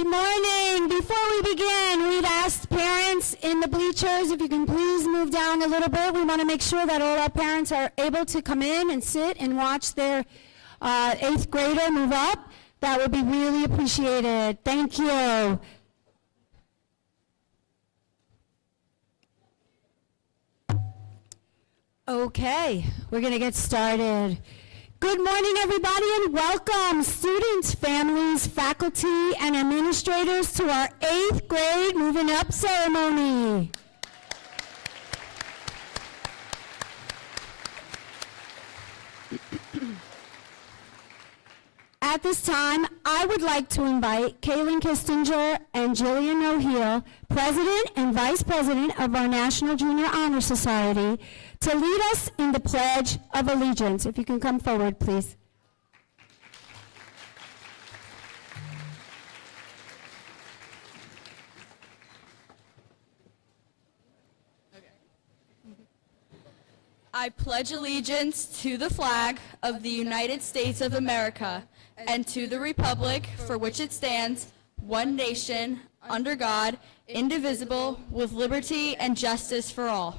Good morning. Before we begin, we'd ask parents in the bleachers if you can please move down a little bit. We want to make sure that all our parents are able to come in and sit and watch their 8th grader move up. That would be really appreciated. Thank you. Okay, we're going to get started. Good morning, everybody, and welcome, students, families, faculty, and administrators to our 8th grade Moving Up ceremony. At this time, I would like to invite Kaylin Kistinger and Jillian O'Heal, President and Vice President of our National Junior Honor Society, to lead us in the Pledge of Allegiance. If you can come forward, please. I pledge allegiance to the flag of the United States of America and to the republic for which it stands, one nation, under God, indivisible, with liberty and justice for all.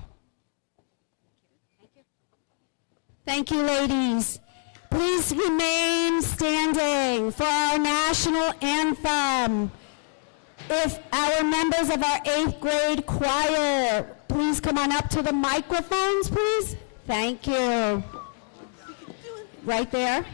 Thank you, ladies. Please remain standing for our national anthem. If our members of our 8th grade choir, please come on up to the microphones, please. Thank you. Right there.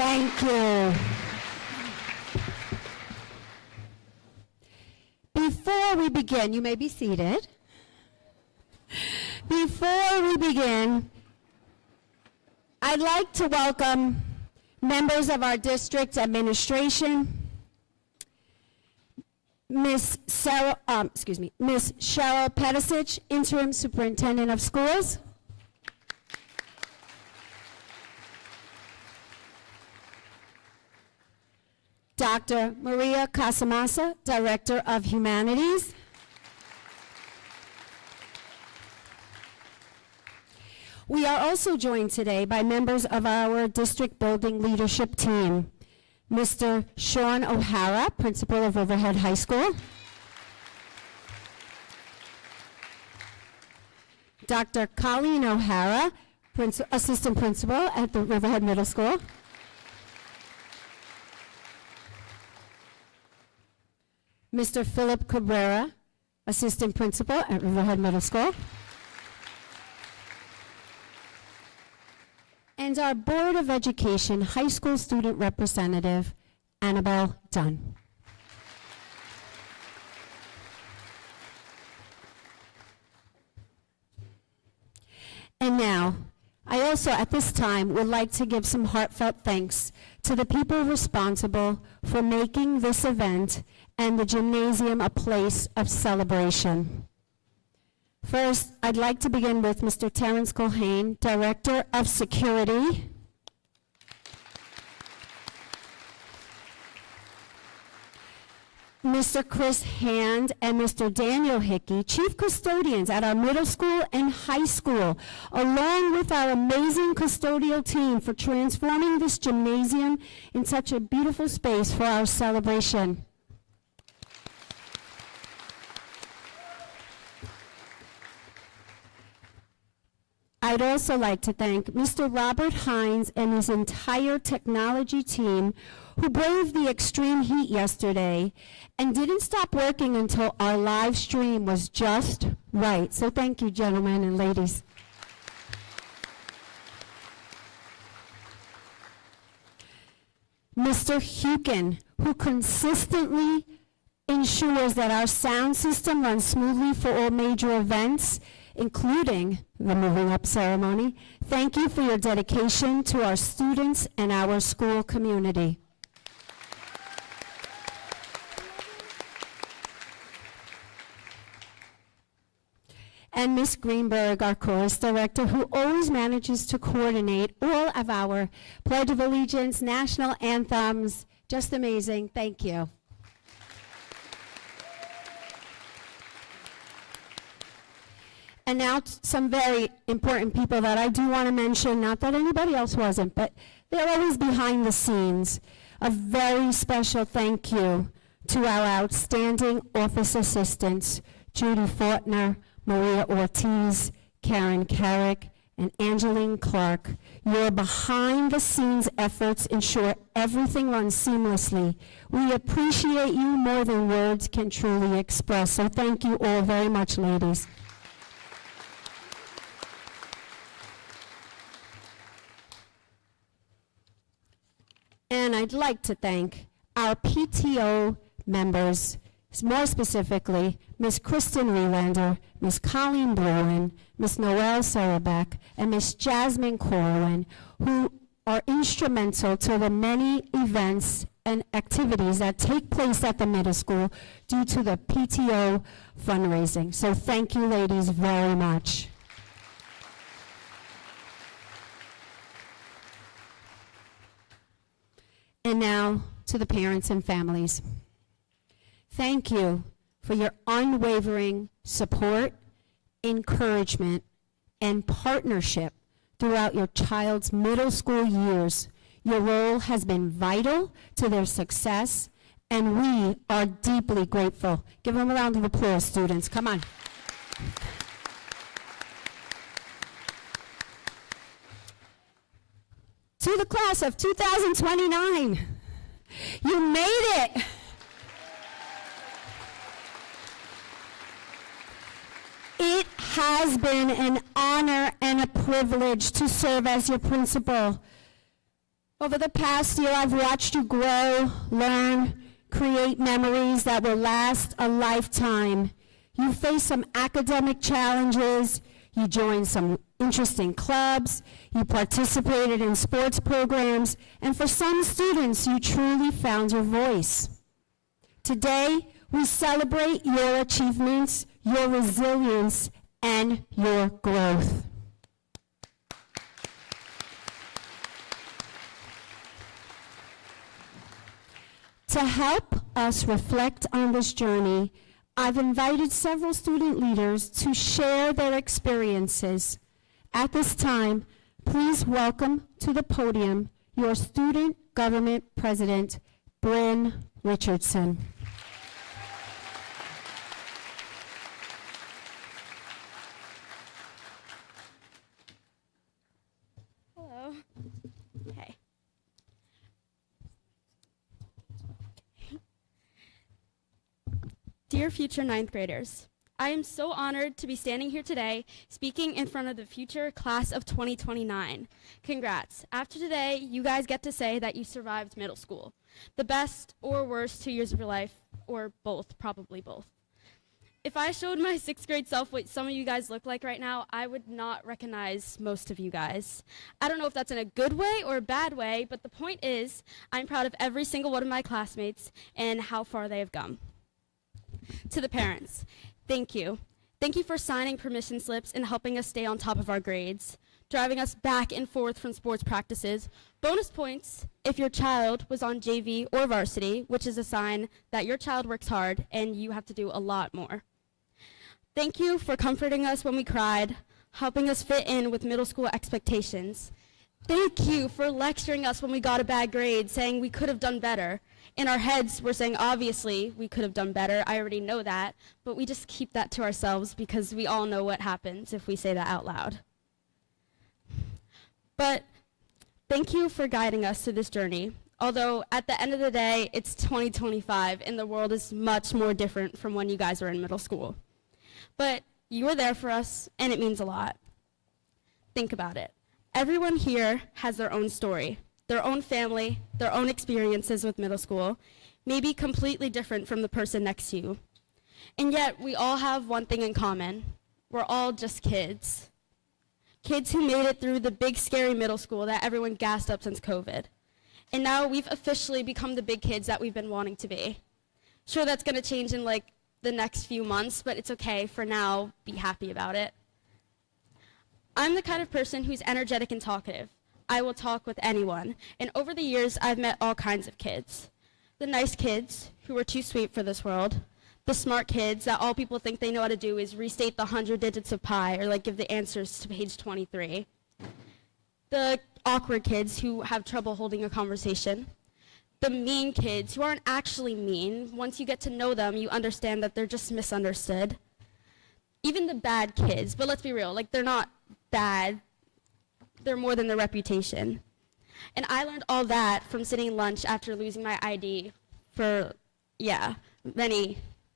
Thank you. Before we begin, you may be seated. Before we begin, I'd like to welcome members of our district administration, Miss Cheryl Pedicic, Interim Superintendent of Schools. Dr. Maria Casamassa, Director of Humanities. We are also joined today by members of our district building leadership team. Mr. Sean O'Hara, Principal of Riverhead High School. Dr. Colleen O'Hara, Assistant Principal at the Riverhead Middle School. Mr. Philip Cabrera, Assistant Principal at Riverhead Middle School. And our Board of Education High School Student Representative, Annabelle Dunn. And now, I also, at this time, would like to give some heartfelt thanks to the people responsible for making this event and the gymnasium a place of celebration. First, I'd like to begin with Mr. Terrence Colhane, Director of Security. Mr. Chris Hand and Mr. Daniel Hickey, Chief Custodians at our middle school and high school, along with our amazing custodial team for transforming this gymnasium in such a beautiful space for our celebration. I'd also like to thank Mr. Robert Hines and his entire technology team who braved the extreme heat yesterday and didn't stop working until our live stream was just right. So thank you, gentlemen and ladies. Mr. Hukin, who consistently ensures that our sound system runs smoothly for all major events, including the moving up ceremony. Thank you for your dedication to our students and our school community. And Ms. Greenberg, our chorus director, who always manages to coordinate all of our Pledge of Allegiance, national anthems. Just amazing. Thank you. And now some very important people that I do want to mention, not that anybody else wasn't, but they're always behind the scenes. A very special thank you to our outstanding office assistants, Judy Fortner, Maria Ortiz, Karen Carrick, and Angeline Clark. Your behind-the-scenes efforts ensure everything runs seamlessly. We appreciate you more than words can truly express, so thank you all very much, ladies. And I'd like to thank our PTO members, more specifically, Ms. Kristen Relander, Ms. Colleen Bruin, Ms. Noelle Sarabek, and Ms. Jasmine Corwin, who are instrumental to the many events and activities that take place at the middle school due to the PTO fundraising. So thank you, ladies, very much. And now to the parents and families. Thank you for your unwavering support, encouragement, and partnership throughout your child's middle school years. Your role has been vital to their success, and we are deeply grateful. Give them a round of applause, students. Come on. To the class of 2029, you made it. It has been an honor and a privilege to serve as your principal. Over the past year, I've watched you grow, learn, create memories that will last a lifetime. You faced some academic challenges, you joined some interesting clubs, you participated in sports programs, and for some students, you truly found your voice. Today, we celebrate your achievements, your resilience, and your growth. To help us reflect on this journey, I've invited several student leaders to share their experiences. At this time, please welcome to the podium your student government president, Bryn Richardson. Hello. Hey. Dear future ninth graders, I am so honored to be standing here today speaking in front of the future class of 2029. Congrats. After today, you guys get to say that you survived middle school. The best or worst 2 years of your life, or both, probably both. If I showed my 6th grade self what some of you guys look like right now, I would not recognize most of you guys. I don't know if that's in a good way or a bad way, but the point is, I'm proud of every single one of my classmates and how far they have come. To the parents, thank you. Thank you for signing permission slips and helping us stay on top of our grades, driving us back and forth from sports practices. Bonus points if your child was on JV or varsity, which is a sign that your child works hard and you have to do a lot more. Thank you for comforting us when we cried, helping us fit in with middle school expectations. Thank you for lecturing us when we got a bad grade, saying we could have done better. In our heads, we're saying, obviously, we could have done better. I already know that. But we just keep that to ourselves because we all know what happens if we say that out loud. But thank you for guiding us through this journey. Although, at the end of the day, it's 2025, and the world is much more different from when you guys were in middle school. But you were there for us, and it means a lot. Think about it. Everyone here has their own story, their own family, their own experiences with middle school, maybe completely different from the person next to you. And yet, we all have one thing in common. We're all just kids. Kids who made it through the big, scary middle school that everyone gassed up since COVID. And now we've officially become the big kids that we've been wanting to be. Sure, that's gonna change in like the next few months, but it's okay. For now, be happy about it. I'm the kind of person who's energetic and talkative. I will talk with anyone. And over the years, I've met all kinds of kids. The nice kids who are too sweet for this world. The smart kids that all people think they know how to do is restate the 100 digits of pi or like give the answers to page 23. The awkward kids who have trouble holding a conversation. The mean kids who aren't actually mean. Once you get to know them, you understand that they're just misunderstood. Even the bad kids, but let's be real, like they're not bad. They're more than their reputation. And I learned all that from sitting lunch after losing my ID for,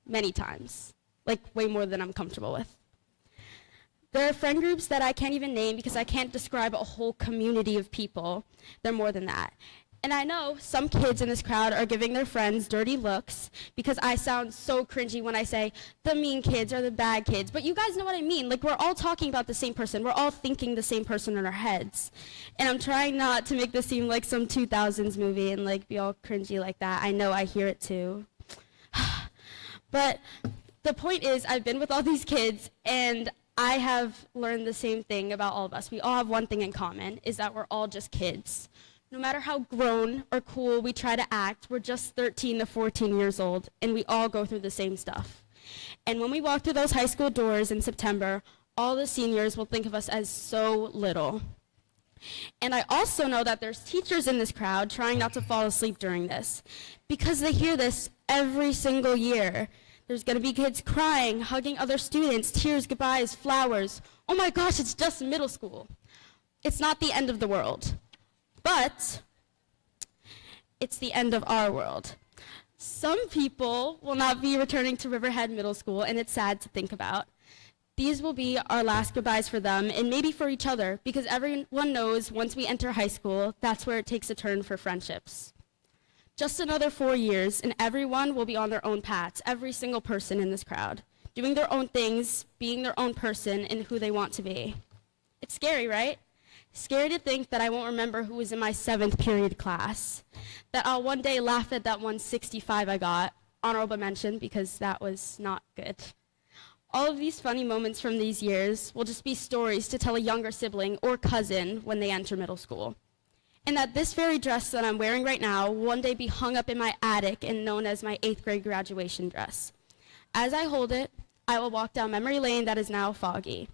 many times. Like way more than I'm comfortable with. There are friend groups that I can't even name because I can't describe a whole community of people. They're more than that. And I know some kids in this crowd are giving their friends dirty looks because I sound so cringy when I say the mean kids or the bad kids. But you guys know what I mean. Like, we're all talking about the same person. We're all thinking the same person in our heads. And I'm trying not to make this seem like some 2000s movie and, like, be all cringy like that. I know I hear it, too. But the point is, I've been with all these kids, and I have learned the same thing about all of us. We all have one thing in common, is that we're all just kids. No matter how grown or cool we try to act, we're just 13 to 14 years old, and we all go through the same stuff. And when we walk through those high school doors in September, all the seniors will think of us as so little. And I also know that there's teachers in this crowd trying not to fall asleep during this, because they hear this every single year. There's gonna be kids crying, hugging other students, tears, goodbyes, flowers. Oh my gosh, it's just middle school. It's not the end of the world. But it's the end of our world. Some people will not be returning to Riverhead Middle School, and it's sad to think about. These will be our last goodbyes for them, and maybe for each other, because everyone knows once we enter high school, that's where it takes a turn for friendships. Just another 4 years, and everyone will be on their own paths, every single person in this crowd, doing their own things, being their own person, and who they want to be. It's scary, right? Scary to think that I won't remember who was in my 7th period class, that I'll one day laugh at that 165 I got, honorable mention, because that was not good. All of these funny moments from these years will just be stories to tell a younger sibling or cousin when they enter middle school. And that this very dress that I'm wearing right now will one day be hung up in my attic and known as my 8th grade graduation dress. As I hold it, I will walk down memory lane that is now foggy.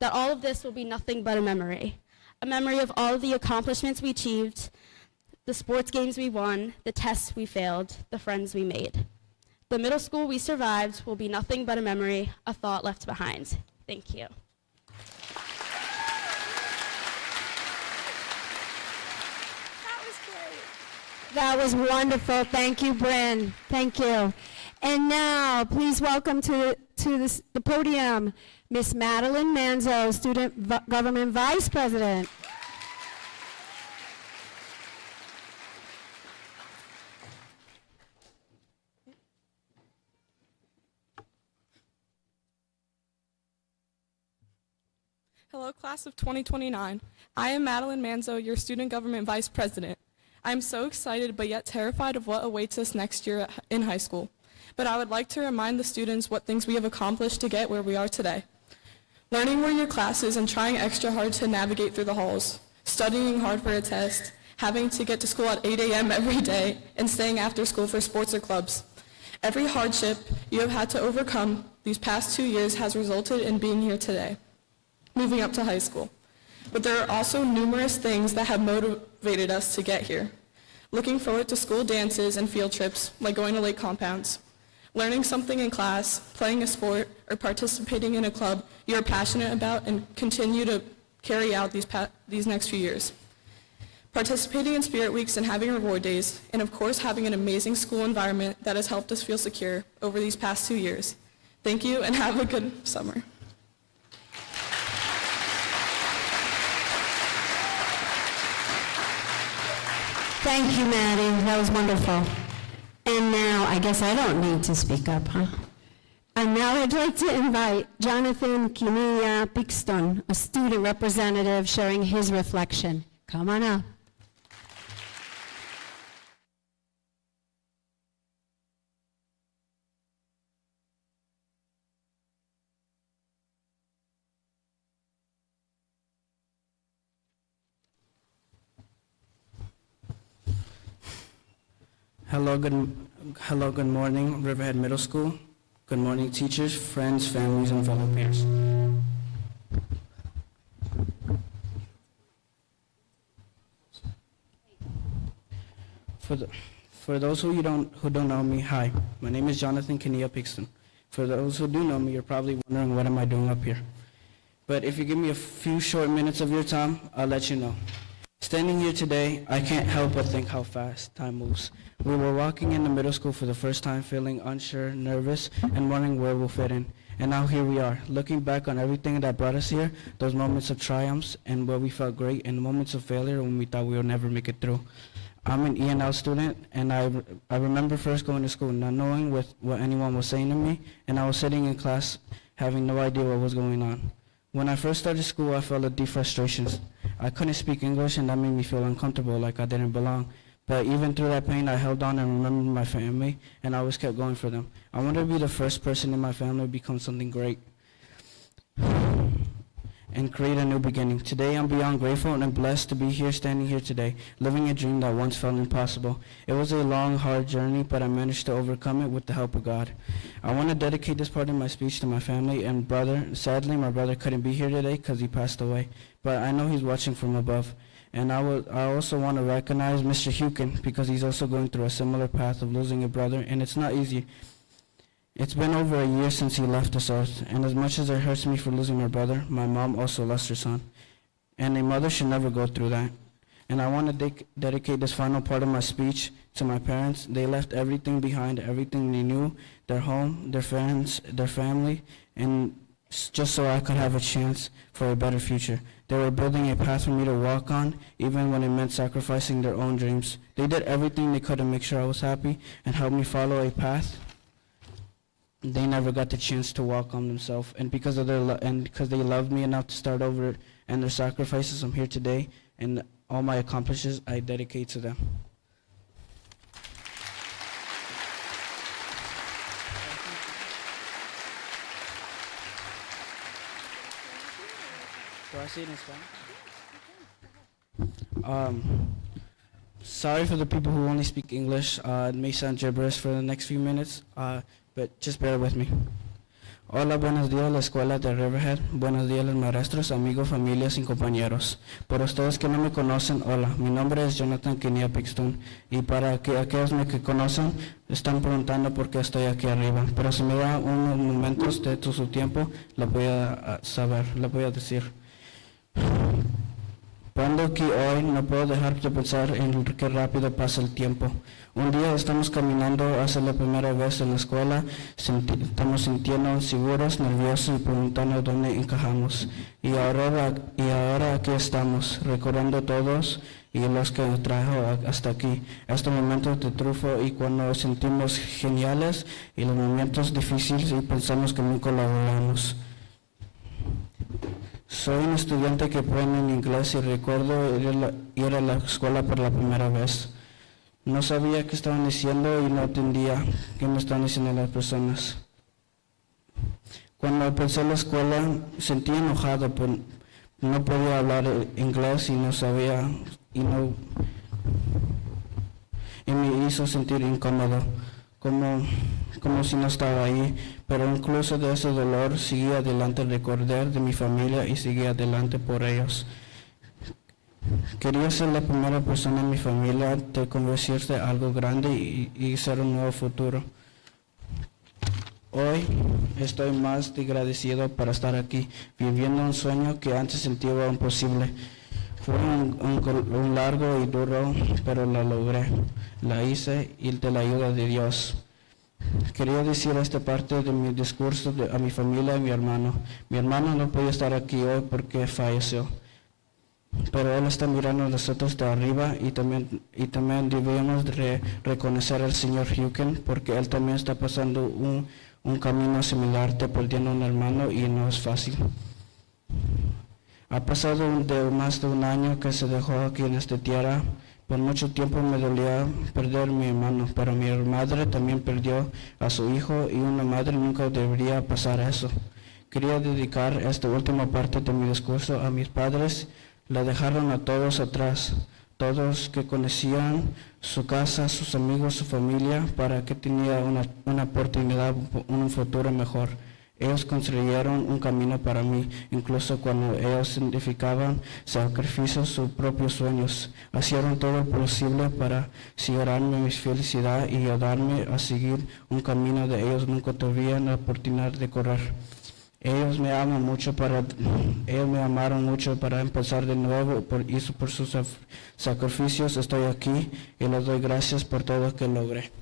That all of this will be nothing but a memory of all of the accomplishments we achieved, the sports games we won, the tests we failed, the friends we made. The middle school we survived will be nothing but a memory, a thought left behind. Thank you. That was wonderful. Thank you, Bryn. Thank you. And now, please welcome to the podium, Miss Madeline Manzo, Student Government Vice President. Hello, class of 2029. I am Madeline Manzo, your student government vice president. I am so excited but yet terrified of what awaits us next year in high school. But I would like to remind the students what things we have accomplished to get where we are today. Learning where your class is and trying extra hard to navigate through the halls, studying hard for a test, having to get to school at 8 a.m. every day, and staying after school for sports or clubs. Every hardship you have had to overcome these past 2 years has resulted in being here today, moving up to high school. But there are also numerous things that have motivated us to get here. Looking forward to school dances and field trips, like going to lake compounds. Learning something in class, playing a sport, or participating in a club you are passionate about and continue to carry out these next few years. Participating in spirit weeks and having reward days, and of course having an amazing school environment that has helped us feel secure over these past 2 years. Thank you and have a good summer. Thank you, Maddie. That was wonderful. And now, I guess I don't need to speak up, huh? And now I'd like to invite Jonathan Kinilla Pixton, a student representative, sharing his reflection. Come on up. Hello, good morning, Riverhead Middle School. Good morning, teachers, friends, families, and fellow peers. For those who don't know me, hi, my name is Jonathan Kinilla Pixton. For those who do know me, you're probably wondering what am I doing up here. But if you give me a few short minutes of your time, I'll let you know. Standing here today, I can't help but think how fast time moves. We were walking into middle school for the first time, feeling unsure, nervous, and wondering where we'll fit in. And now here we are, looking back on everything that brought us here, those moments of triumphs and where we felt great, and moments of failure when we thought we would never make it through. I'm an E&L student, and I remember first going to school not knowing what anyone was saying to me, and I was sitting in class having no idea what was going on. When I first started school, I felt a deep frustrations. I couldn't speak English, and that made me feel uncomfortable, like I didn't belong. But even through that pain, I held on and remembered my family, and I always kept going for them. I wanted to be the first person in my family to become something great and create a new beginning. Today, I'm beyond grateful and blessed to be here, standing here today, living a dream that once felt impossible. It was a long, hard journey, but I managed to overcome it with the help of God. I want to dedicate this part of my speech to my family and brother. Sadly, my brother couldn't be here today because he passed away, but I know he's watching from above. And I also want to recognize Mr. Hukin because he's also going through a similar path of losing a brother, and it's not easy. It's been over a year since he left this earth, and as much as it hurts me for losing my brother, my mom also lost her son. And a mother should never go through that. And I want to dedicate this final part of my speech to my parents. They left everything behind, everything they knew, their home, their friends, their family, and just so I could have a chance for a better future. They were building a path for me to walk on, even when it meant sacrificing their own dreams. They did everything they could to make sure I was happy and help me follow a path they never got the chance to walk on themselves. And because of because they loved me enough to start over and their sacrifices, I'm here today, and all my accomplishments I dedicate to them. Do I say it in Spanish? Sorry for the people who only speak English. It may sound gibberish for the next few minutes, but just bear with me. Hola, buenos días, la escuela de Riverhead. Buenos días, los maestros, amigos, familias y compañeros. Por ustedes que no me conocen, hola, mi nombre es Jonathan Kinilla Pixton. Y para aquellos que conocen, están preguntando por qué estoy aquí arriba. Pero si me da unos momentos de su tiempo, lo voy a saber, lo voy a decir. Cuando aquí hoy no puedo dejar de pensar en qué rápido pasa el tiempo. Un día estamos caminando hacia la primera vez en la escuela, estamos sintiendo inseguros, nerviosos y preguntando dónde encajamos. Y ahora aquí estamos, recordando todos y los que nos trajo hasta aquí. Estos momentos de triunfo y cuando nos sentimos geniales y los momentos difíciles y pensamos que nunca lo logramos. Soy un estudiante que aprende en inglés y recuerdo ir a la escuela por la primera vez. No sabía qué estaban diciendo y no entendía qué me estaban diciendo las personas. Cuando empecé la escuela sentí enojado, pues no podía hablar inglés y no sabía y me hizo sentir incómodo, como si no estaba ahí, pero incluso de ese dolor seguí adelante, recordé de mi familia y seguí adelante por ellos. Quería ser la primera persona en mi familia de convertirse en algo grande y ser un nuevo futuro. Hoy estoy más que agradecido para estar aquí, viviendo un sueño que antes sentía imposible. Fue un largo y duro, pero lo logré. La hice y de la ayuda de Dios. Quería decir esta parte de mi discurso a mi familia y mi hermano. Mi hermano no puede estar aquí hoy porque falleció, pero él está mirando a nosotros de arriba y también debemos reconocer al señor Huken porque él también está pasando un camino similar de perdiendo un hermano y no es fácil. Ha pasado más de un año que se dejó aquí en esta tierra. Por mucho tiempo me dolía perder a mi hermano, pero mi madre también perdió a su hijo y una madre nunca debería pasar eso. Quería dedicar esta última parte de mi discurso a mis padres. La dejaron a todos atrás, todos que conocían su casa, sus amigos, su familia, para que tenía una oportunidad, un futuro mejor. Ellos construyeron un camino para mí, incluso cuando ellos significaban sacrificios sus propios sueños. Hicieron todo lo posible para asegurarme mi felicidad y ayudarme a seguir un camino de ellos nunca tuvieron la oportunidad de correr. Ellos me amaron mucho para empezar de nuevo y por sus sacrificios estoy aquí y les doy gracias por todo lo que logré.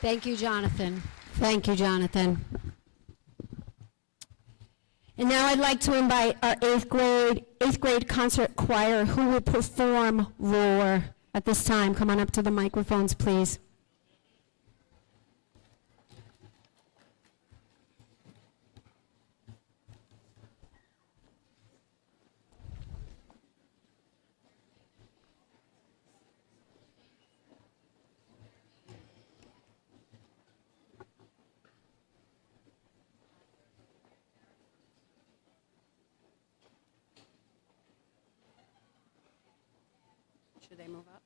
Thank you, Jonathan. Thank you, Jonathan. And now I'd like to invite our eighth grade concert choir who will perform Roar at this time. Come on up to the microphones, please. Should they move up?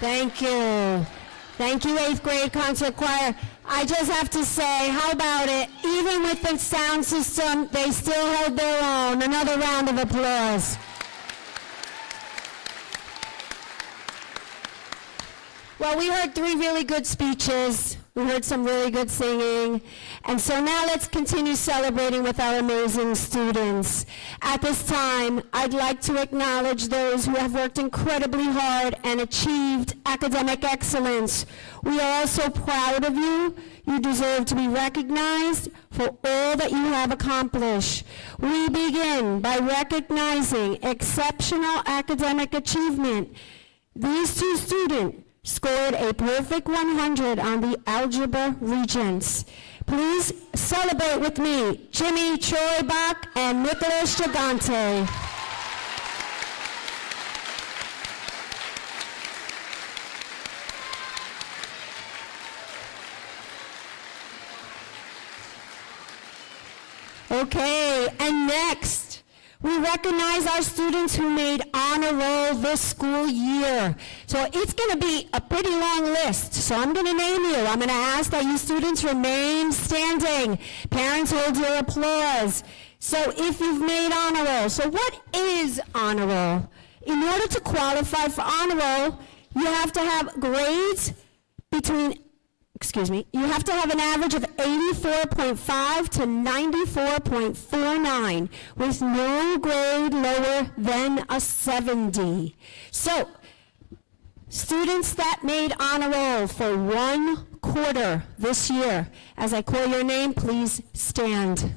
Thank you. Thank you, 8th grade concert choir. I just have to say, how about it? Even with the sound system, they still held their own. Another round of applause. Well, we heard 3 really good speeches. We heard some really good singing. And so now let's continue celebrating with our amazing students. At this time, I'd like to acknowledge those who have worked incredibly hard and achieved academic excellence. We are all so proud of you. You deserve to be recognized for all that you have accomplished. We begin by recognizing exceptional academic achievement. These 2 students scored a perfect 100 on the Algebra Regents. Please celebrate with me, Jimmy Troy Bach and Nicholas Gigante. Okay, and next, we recognize our students who made honor roll this school year. So it's going to be a pretty long list. So I'm going to name you. I'm going to ask that you students remain standing. Parents, hold your applause. So if you've made honor roll, so what is honor roll? In order to qualify for honor roll, you have to have grades between you have to have an average of 84.5 to 94.49 with no grade lower than a 70. So, students that made honor roll for 1 quarter this year, as I call your name, please stand.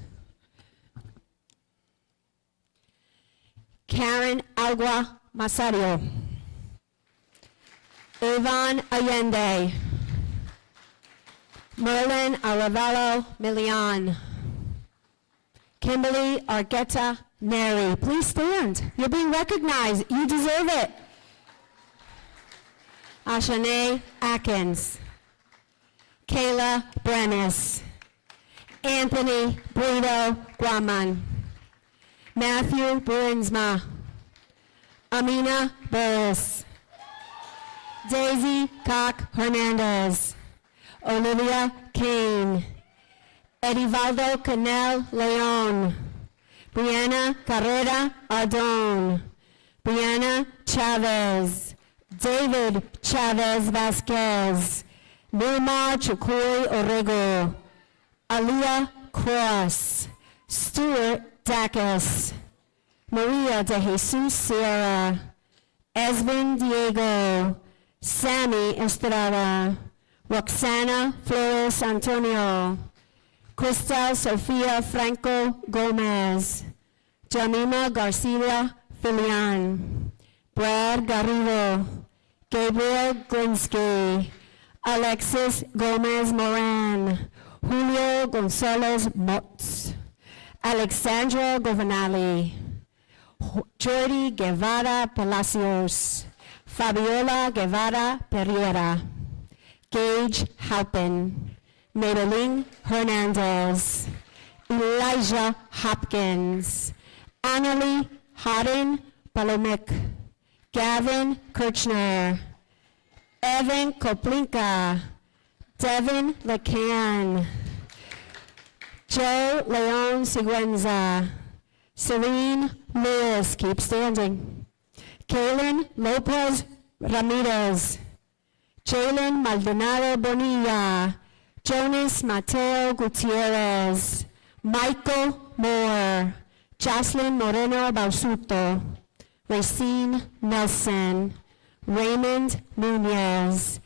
Karen Agua Masario. Ivan Allende. Merlin Arevalo Milian. Kimberly Argueta Neri. Please stand. You're being recognized. You deserve it. Ashane Atkins. Kayla Brenes. Anthony Brito Guaman. Matthew Bruinsma. Amina Burris. Daisy Cock Hernandez. Olivia Kane. Edivaldo Canel Leon. Brianna Carrera Ardon. Brianna Chavez. David Chavez Vasquez. Nilma Chukui Orego. Aliyah Cross. Stuart Dacus. Maria de Jesus Sierra. Esvin Diego. Sammy Estrada. Roxana Flores Antonio. Cristal Sofia Franco Gomez. Jamima Garcia Filian. Brad Garrido. Gabriel Glinsky. Alexis Gomez Moran. Julio Gonzalez Motz. Alexandra Govanali. Jordi Guevara Palacios. Fabiola Guevara Pereira. Gage Halpin. Maybelline Hernandez. Elijah Hopkins. Annalie Hodden Palomik. Gavin Kirchner. Evan Koplinka. Devin Lacan. Joe Leon Siguenza. Serene Lewis, keep standing. Kaylin Lopez Ramirez. Jalen Maldonado Bonilla. Jonas Mateo Gutierrez. Michael Moore. Jocelyn Moreno Bausuto. Racine Nelson. Raymond Nunez.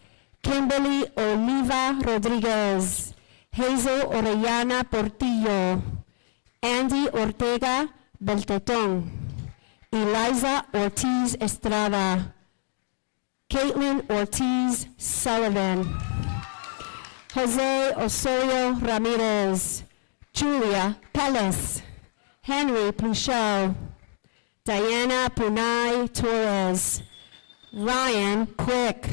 Kimberly Oliva Rodriguez. Hazel Orellana Portillo. Andy Ortega Belteton. Eliza Ortiz Estrada. Caitlin Ortiz Sullivan. Jose Osorio Ramirez. Julia Pellis. Henry Pluchot. Diana Punay Torres. Ryan Quick.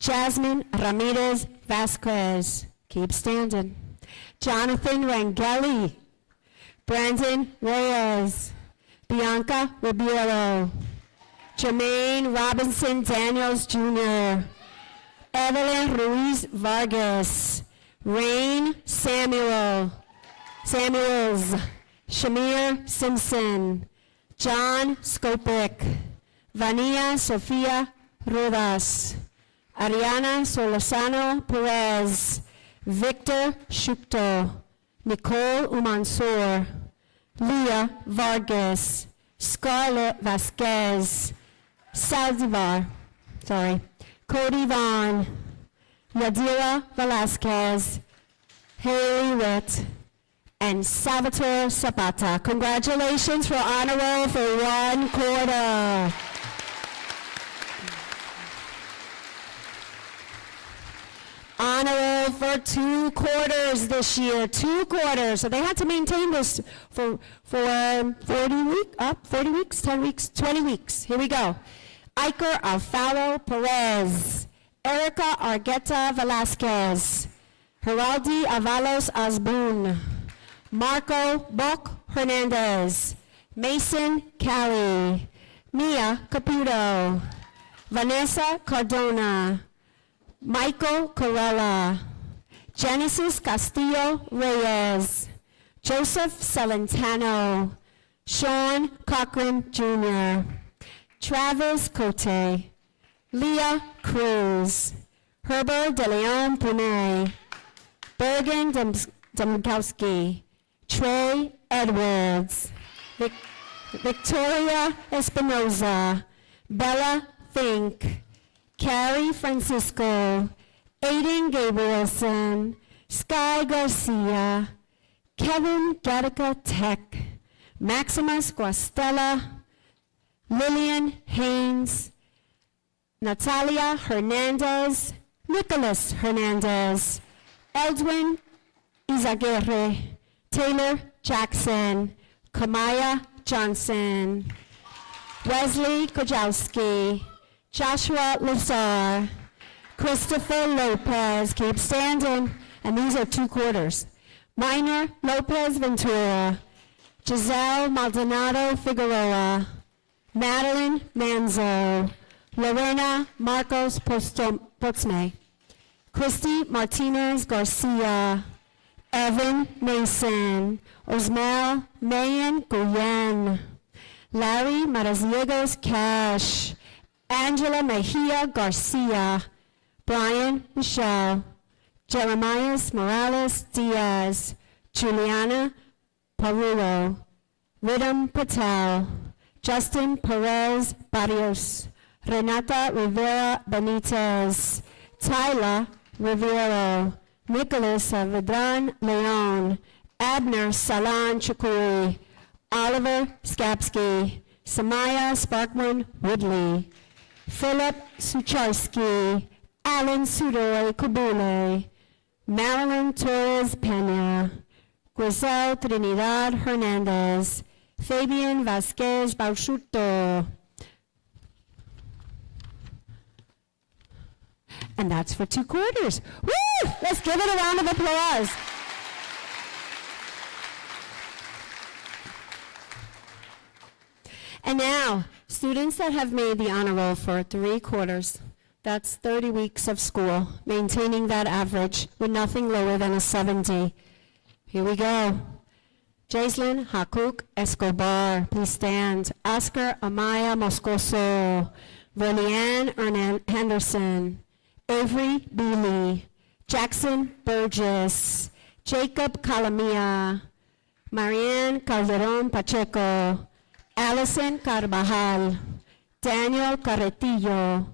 Jasmine Ramirez Vasquez, keep standing. Jonathan Rangeli, Brandon Reyes, Bianca Ribeiro, Jermaine Robinson Daniels Jr., Evelyn Ruiz Vargas, Rain Samuels, Shamir Simpson, John Skopik, Vania Sofia Rodas, Ariana Solosano Perez, Victor Shukto, Nicole Umansor, Leah Vargas, Scarlett Vasquez, Cody Vaughn, Yadira Velasquez, Haley Witt, and Salvatore Zapata. Congratulations for honor roll for 1 quarter. Honor roll for 2 quarters this year, 2 quarters. So they had to maintain this for 40 weeks, 10 weeks, 20 weeks. Here we go. Iker Alfaro Perez, Erica Argueta Velasquez, Geraldi Avalos Asbun, Marco Boc Hernandez, Mason Cali, Mia Caputo, Vanessa Cardona, Michael Corella, Genesis Castillo Reyes, Joseph Celentano, Sean Cochran Jr., Travis Cote, Leah Cruz, Herbert De Leon Pume, Bergen Domkowski, Trey Edwards, Victoria Espinoza, Bella Fink, Carrie Francisco, Aiden Gabrielson, Sky Garcia, Kevin Gattaca Tech, Maximus Guastella, Lillian Haynes, Natalia Hernandez, Nicholas Hernandez, Edwin Izaguirre, Taylor Jackson, Kamaya Johnson, Wesley Kojowski, Joshua Lazar, Christopher Lopez, keep standing, and these are 2 quarters. Minor Lopez Ventura, Giselle Maldonado Figueroa, Madeline Manzo, Lorena Marcos Potsme, Christy Martinez Garcia, Evan Mason, Osmel Mayan Guyen, Larry Maraziegos Cash, Angela Mejia Garcia, Brian Michelle, Jeremias Morales Diaz, Juliana Parulo, Ridham Patel, Justin Perez Barrios, Renata Rivera Benitez, Tyler Rivero, Nicholas Vedran Leon, Abner Salan Chukui, Oliver Skapsky, Samaya Sparkman Woodley, Philip Sucharski, Alan Sudoy Kubule, Marilyn Torres Pena, Grisel Trinidad Hernandez, Fabian Vasquez Bauchuto. And that's for 2 quarters. Woo! Let's give it a round of applause. And now, students that have made the honor roll for 3 quarters, that's 30 weeks of school, maintaining that average with nothing lower than a 70. Here we go. Jaislyn Hakuk Escobar, please stand. Oscar Amaya Moscoso, Verlianne Henderson, Avery Bealey, Jackson Burgess, Jacob Calamia, Marianne Calderon Pacheco, Allison Carvajal, Daniel Carretillo,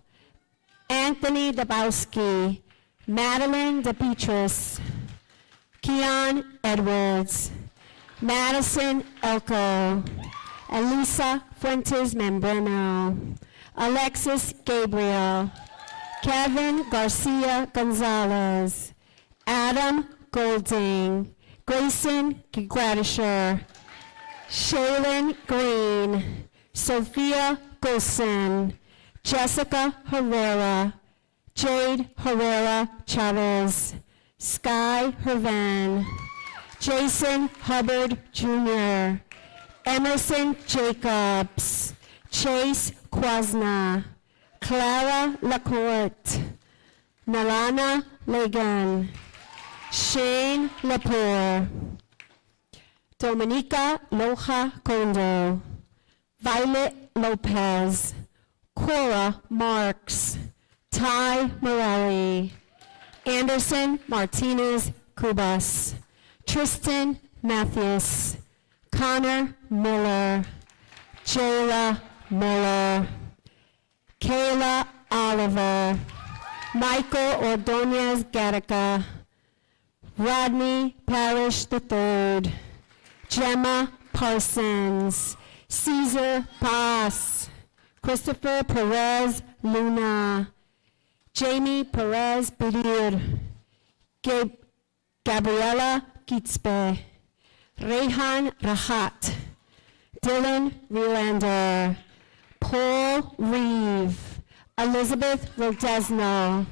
Anthony Dabowski, Madeline DePetris, Keon Edwards, Madison Elko, Elisa Fuentes Membreno, Alexis Gabriel, Kevin Garcia Gonzalez, Adam Golding, Grayson Gradisher, Shaylin Green, Sophia Golson, Jessica Herrera, Jade Herrera Chavez, Sky Hervan, Jason Hubbard Jr., Emerson Jacobs, Chase Kwasna, Clara Lacourte, Nalana Legan, Shane Lepore, Dominica Loja Kondo, Violet Lopez, Cora Marks, Ty Morelli, Anderson Martinez Cubas, Tristan Matthews, Connor Miller, Jayla Miller, Kayla Oliver, Michael Ordonez Gattaca, Rodney Parrish III, Gemma Parsons, Caesar Paz, Christopher Perez Luna, Jamie Perez Bidir, Gabriela Kitzpe, Rehan Rahat, Dylan Relander, Paul Reeve, Elizabeth Rodesno,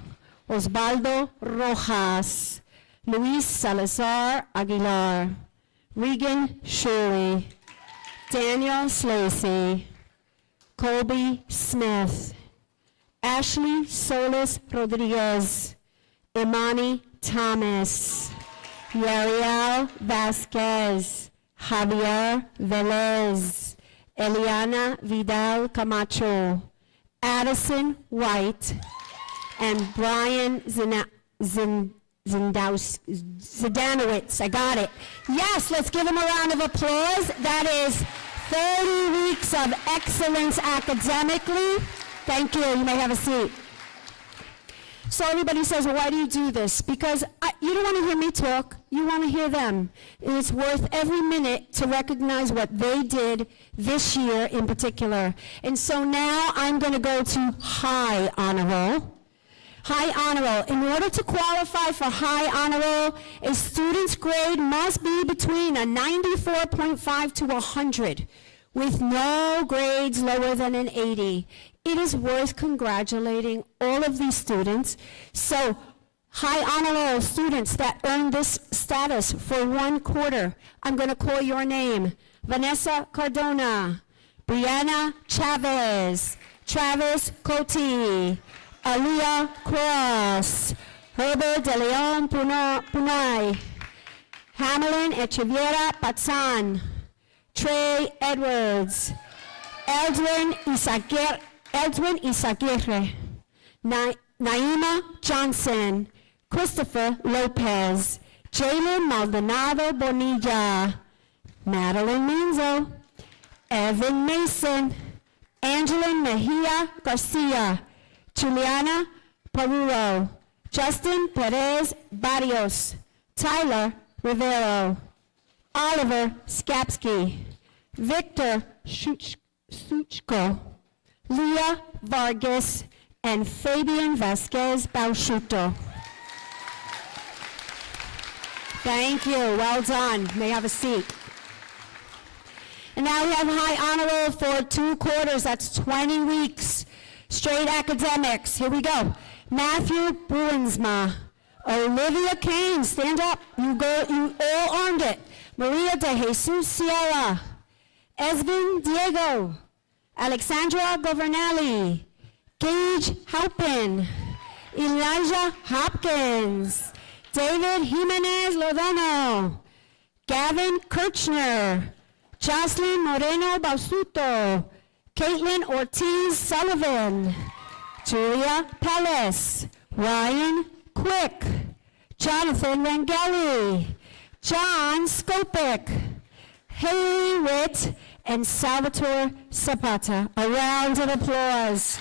Osvaldo Rojas, Luis Salazar Aguilar, Regan Shirley, Daniel Slacy, Colby Smith, Ashley Solis Rodriguez, Imani Thomas, Yariel Vasquez, Javier Velez, Eliana Vidal Camacho, Addison White, and Brian Zdanowitz. I got it. Yes, let's give him a round of applause. That is 30 weeks of excellence academically. Thank you. You may have a seat. So everybody says, well, why do you do this? Because you don't want to hear me talk. You want to hear them. And it's worth every minute to recognize what they did this year in particular. And so now I'm going to go to high honor roll. High honor roll. In order to qualify for high honor roll, a student's grade must be between a 94.5 to 100, with no grades lower than an 80. It is worth congratulating all of these students. So, high honor roll students that earned this status for 1 quarter, I'm going to call your name. Vanessa Cardona, Brianna Chavez, Travis Cote, Aliyah Cross, Herbert De Leon Punay, Hamelin Echeviera Patsan, Trey Edwards, Eldwin Isaguirre, Naima Johnson, Christopher Lopez, Jalen Maldonado Bonilla, Madeline Menzo, Evan Mason, Angeline Mejia Garcia, Juliana Paruro, Justin Perez Barrios, Tyler Rivero, Oliver Skapsky, Victor Suchko, Leah Vargas, and Fabian Vasquez Bauschuto. Thank you. Well done. You may have a seat. And now we have high honor roll for 2 quarters. That's 20 weeks. Straight academics. Here we go. Matthew Bruinsma. Olivia Kane, stand up. You all earned it. Maria de Jesus Sierra. Esvin Diego. Alexandra Governelli. Gage Halpin. Elijah Hopkins. David Jimenez Lodano. Gavin Kirchner. Jocelyn Moreno Bausuto. Caitlin Ortiz Sullivan. Julia Pellis. Ryan Quick. Jonathan Rangeli. John Skopik. Haley Witt, and Salvatore Zapata. A round of applause.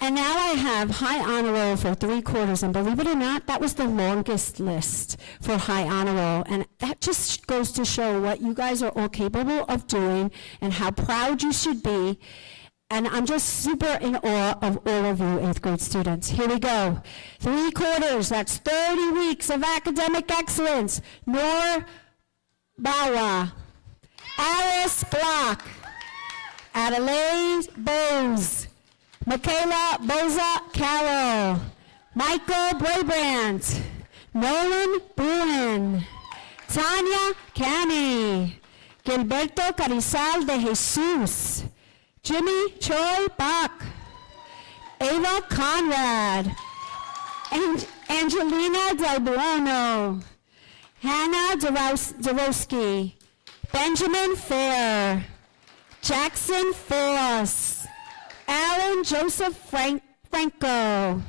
And now I have high honor roll for 3 quarters, and believe it or not, that was the longest list for high honor roll, and that just goes to show what you guys are all capable of doing and how proud you should be. And I'm just super in awe of all of you 8th grade students. Here we go. 3 quarters, that's 30 weeks of academic excellence. Noor Bawa, Alice Block, Adelaide Bose, Michaela Boza Carroll, Michael Brabrant, Nolan Bruin, Tanya Cami, Gilberto Carizal de Jesus, Jimmy Choi Bach, Ava Conrad, Angelina Del Buono, Hannah Dorowski, Benjamin Fair, Jackson Foss, Alan Joseph Franco,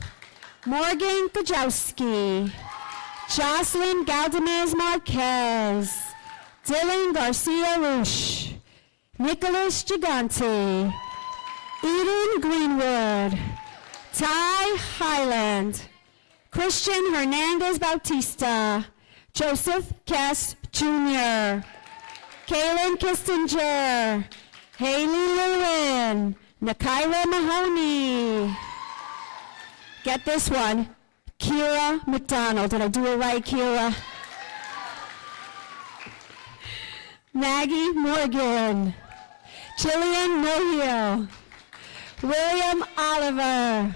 Morgan Kajowski, Jocelyn Galdamez Marquez, Dylan Garcia Rush, Nicholas Gigante, Eden Greenwood, Ty Highland, Christian Hernandez Bautista, Joseph Kess Jr., Kaylin Kissinger, Haley Lewin, Nakaira Mahoney. Get this one, Kira McDonald. Did I do it right, Kira? Maggie Morgan, Jillian Mohio, William Oliver,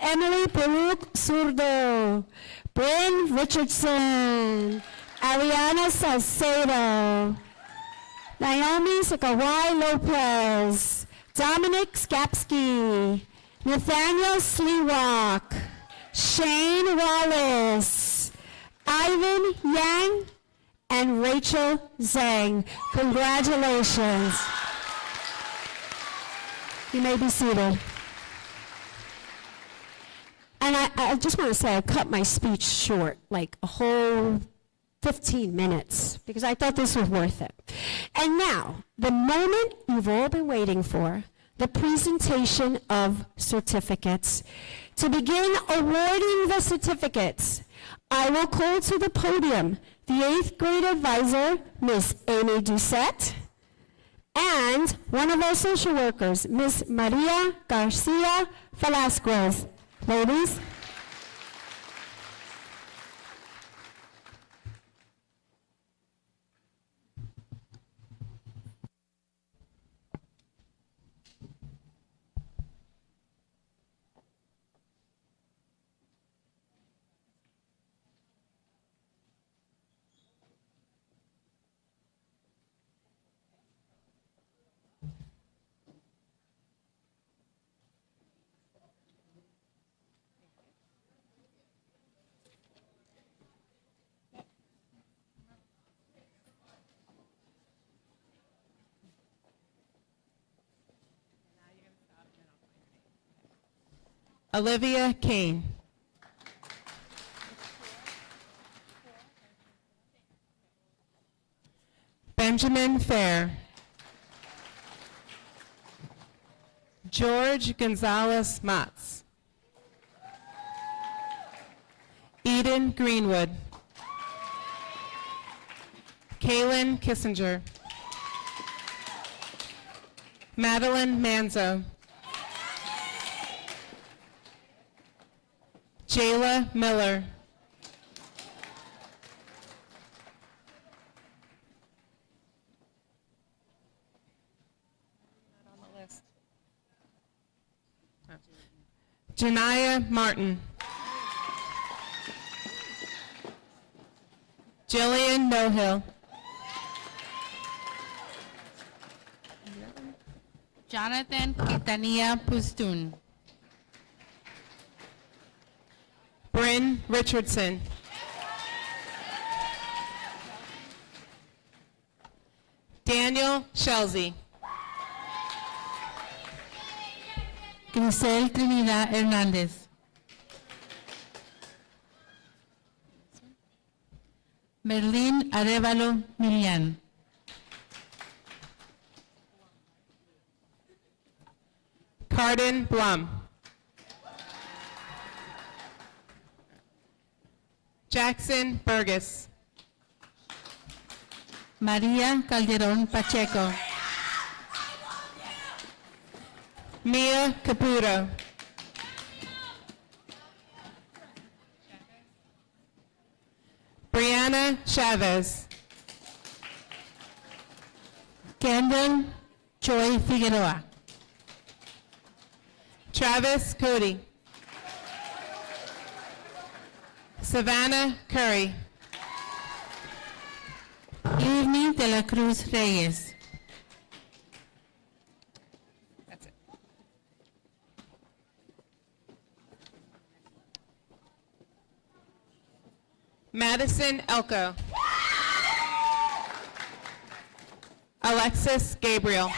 Emily Baruch Surdo, Bryn Richardson, Ariana Salcedo, Naomi Sakawai Lopez, Dominic Skapski, Nathaniel Sliwak, Shane Wallace, Ivan Yang, and Rachel Zhang. Congratulations. You may be seated. And I just want to say I cut my speech short, like a whole 15 minutes, because I thought this was worth it. And now, the moment you've all been waiting for, the presentation of certificates. To begin awarding the certificates, I will call to the podium the 8th grade advisor, Miss Amy Doucette, and one of our social workers, Miss Maria Garcia Velasquez. Ladies. Olivia Kane. Benjamin Fair. George Gonzalez Matz. Eden Greenwood. Kaylin Kissinger. Madeline Manzo. Jayla Miller. Janiyah Martin. Jillian Nohill. Jonathan Quintanilla Pustun. Bryn Richardson. Daniel Shelzy. Grisel Trinidad Hernández. Merlín Arevalo Milian. Carden Blum. Jackson Burgess. María Calderón Pacheco. Mia Caputo. Brianna Chavez. Kendall Joy Figueroa. Travis Cody. Savannah Curry. Livni de la Cruz Reyes. Madison Elko. Alexis Gabriel.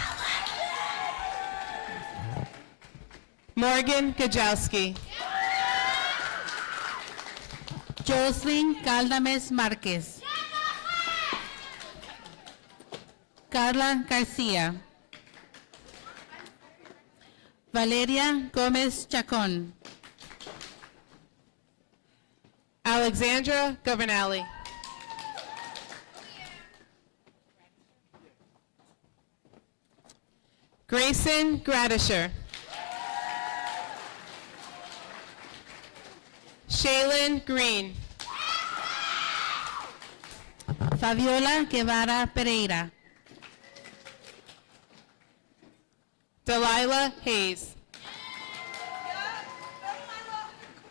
Morgan Gajowski. Jocelyn Caldames Marquez. Carla Garcia. Valeria Gomez Chacon. Alexandra Governale. Grayson Gradisher. Shaylin Green. Fabiola Guevara Pereira. Delilah Hayes.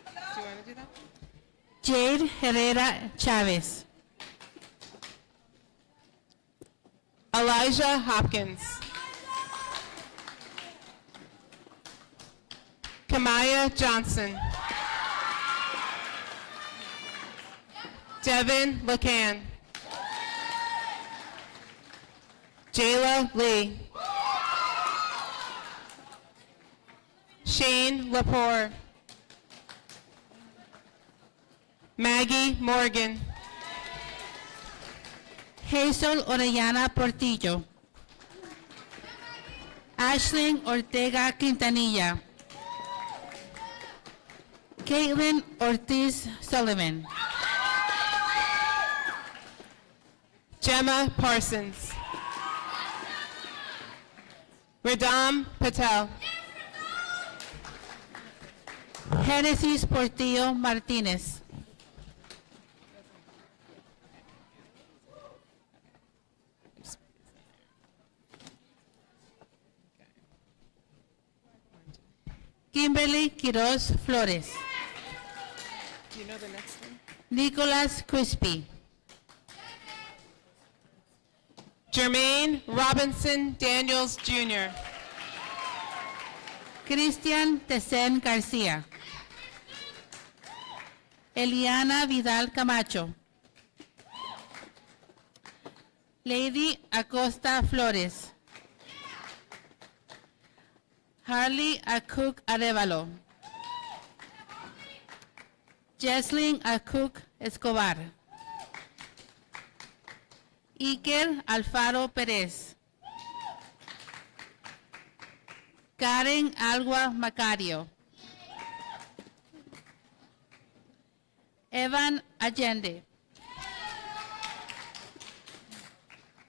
Do you want to do that? Jade Herrera Chavez. Elijah Hopkins. Kamaya Johnson. Devin LeCan. Jayla Lee. Shane Lepore. Maggie Morgan. Hazel Orellana Portillo. Ashlyn Ortega Quintanilla. Caitlin Ortiz Sullivan. Gemma Parsons. Radam Patel. Genesis Portillo Martinez. Kimberly Quiroz Flores. Do you know the next one? Nicholas Crispy. Jermaine Robinson Daniels Jr. Cristian Tesen Garcia. Eliana Vidal Camacho. Lady Acosta Flores. Harley Acook Arevalo. Jesslyn Acook Escobar. Iker Alfaro Pérez. Karen Algua Macario. Evan Allende.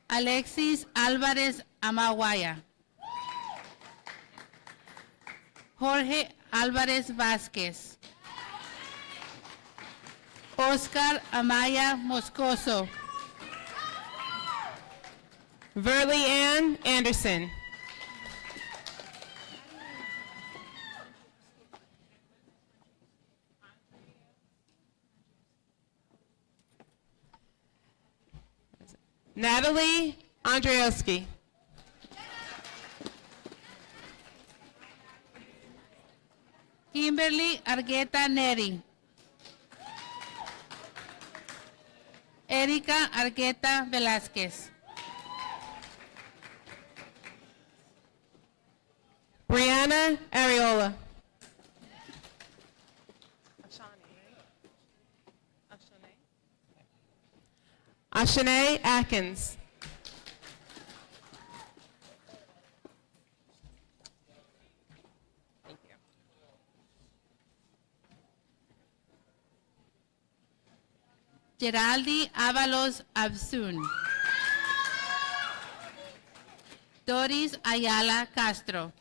Alexis Álvarez Amaguaya. Jorge Álvarez Vázquez. Oscar Amaya Moscoso. Verly Ann Anderson. Natalie Andrzejewski. Kimberly Argueta Neri. Erika Argueta Velázquez. Brianna Areola. Ashanae Atkins. Geraldi Avalos Absun. Doris Ayala Castro.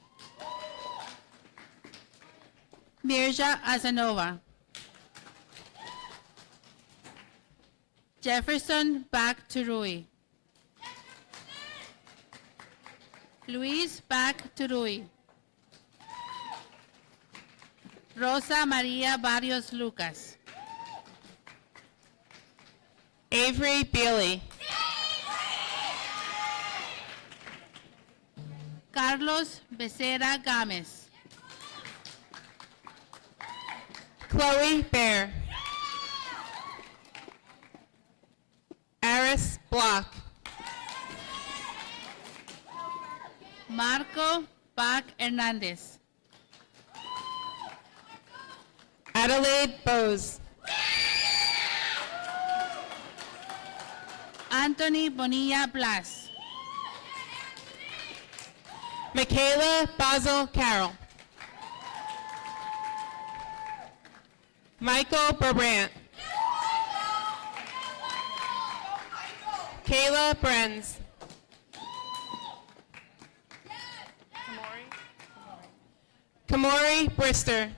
Mirja Azanova. Jefferson Back Turui. Luis Bac Turui. Rosa Maria Barrios Lucas. Avery Bealey. Carlos Becerra Gámez. Chloe Bear. Aris Block. Marco Bac Hernandez. Adelaide Bose. Anthony Bonilla Blas. Michaela Basil Carroll. Michael Burbrandt. Kayla Brenz. Kamori Brister.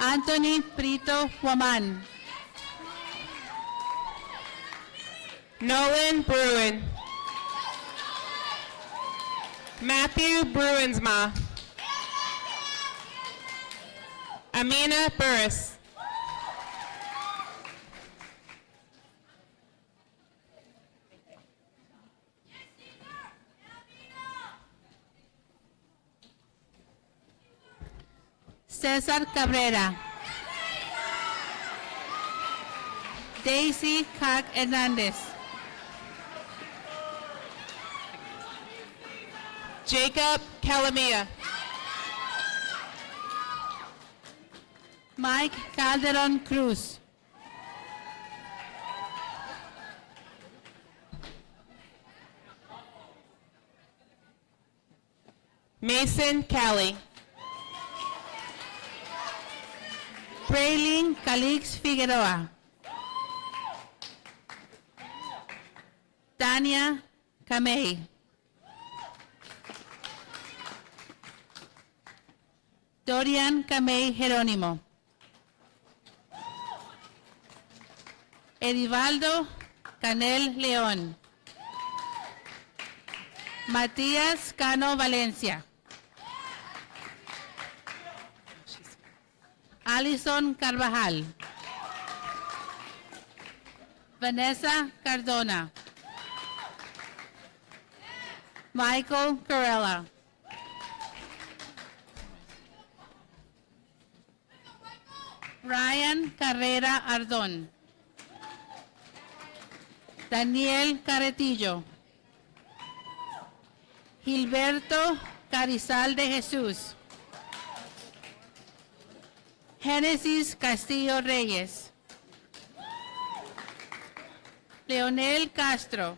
Anthony Prito Huaman. Nolan Bruin. Matthew Bruinsma. Amina Burris. César Cabrera. Daisy Cac Hernandez. Jacob Calamia. Mike Calderon Cruz. Mason Callie. Braylin Calix Figueroa. Tania Kamei. Dorian Kamei Jerónimo. Edivaldo Canel León. Matías Cano Valencia. Alison Carvajal. Vanessa Cardona. Michael Corella. Ryan Carrera Ardón. Daniel Caretillo. Gilberto Carizal de Jesús. Génesis Castillo Reyes. Leonel Castro.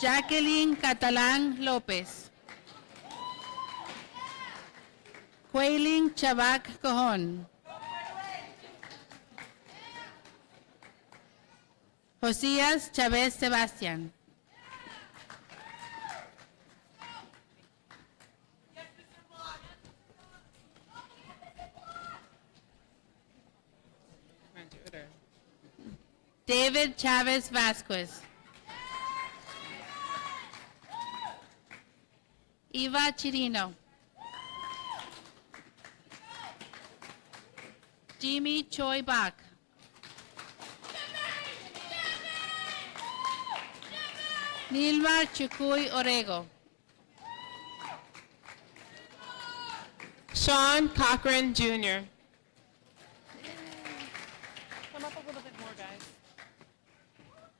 Jacqueline Catalán López. Quaylin Chabac Cojón. Josías Chávez Sebastián. David Chávez Vasquez. Eva Chirino. Jimmy Choi Bak. Nilma Chukuy Orego. Sean Cochran Jr. Come up a little bit more, guys.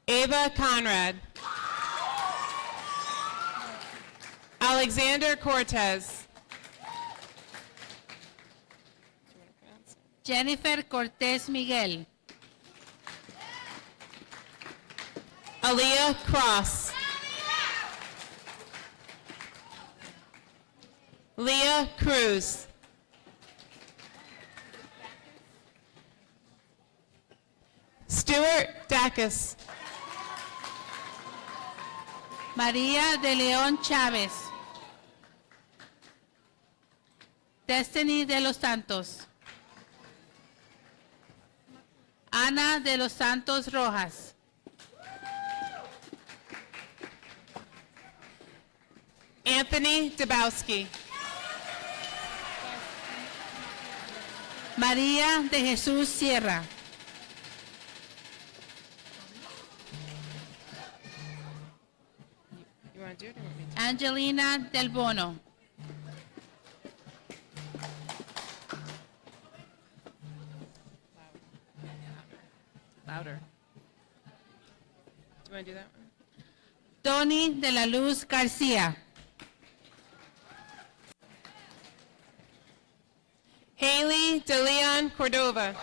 Ava Conrad. Alexander Cortez. Jennifer Cortez Miguel. Aaliyah Cross. Leah Cruz. Stuart Dacus. María de León Chávez. Destiny de los Santos. Ana de los Santos Rojas. Anthony Dabowski. María de Jesús Sierra. You want to do it or want me to? Angelina del Bono. Louder. Do you want to do that one? Tony de la Luz García. Haley De Leon Cordova.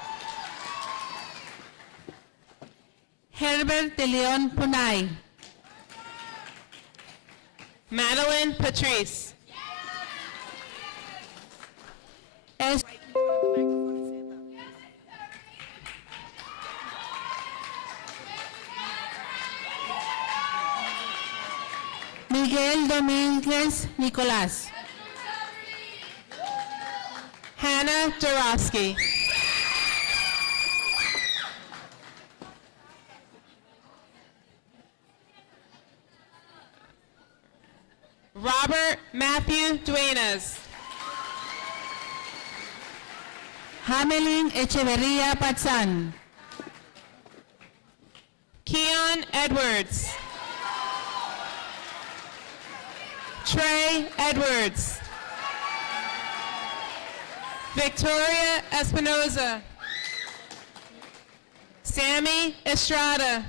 Herbert de León Punay. Madeline Patrice. Es- Miguel Domínguez Nicolás. Hannah Dorosky. Robert Matthew Duenas. Hamelin Echeverría Pazán. Keon Edwards. Trey Edwards. Victoria Espinoza. Sammy Estrada.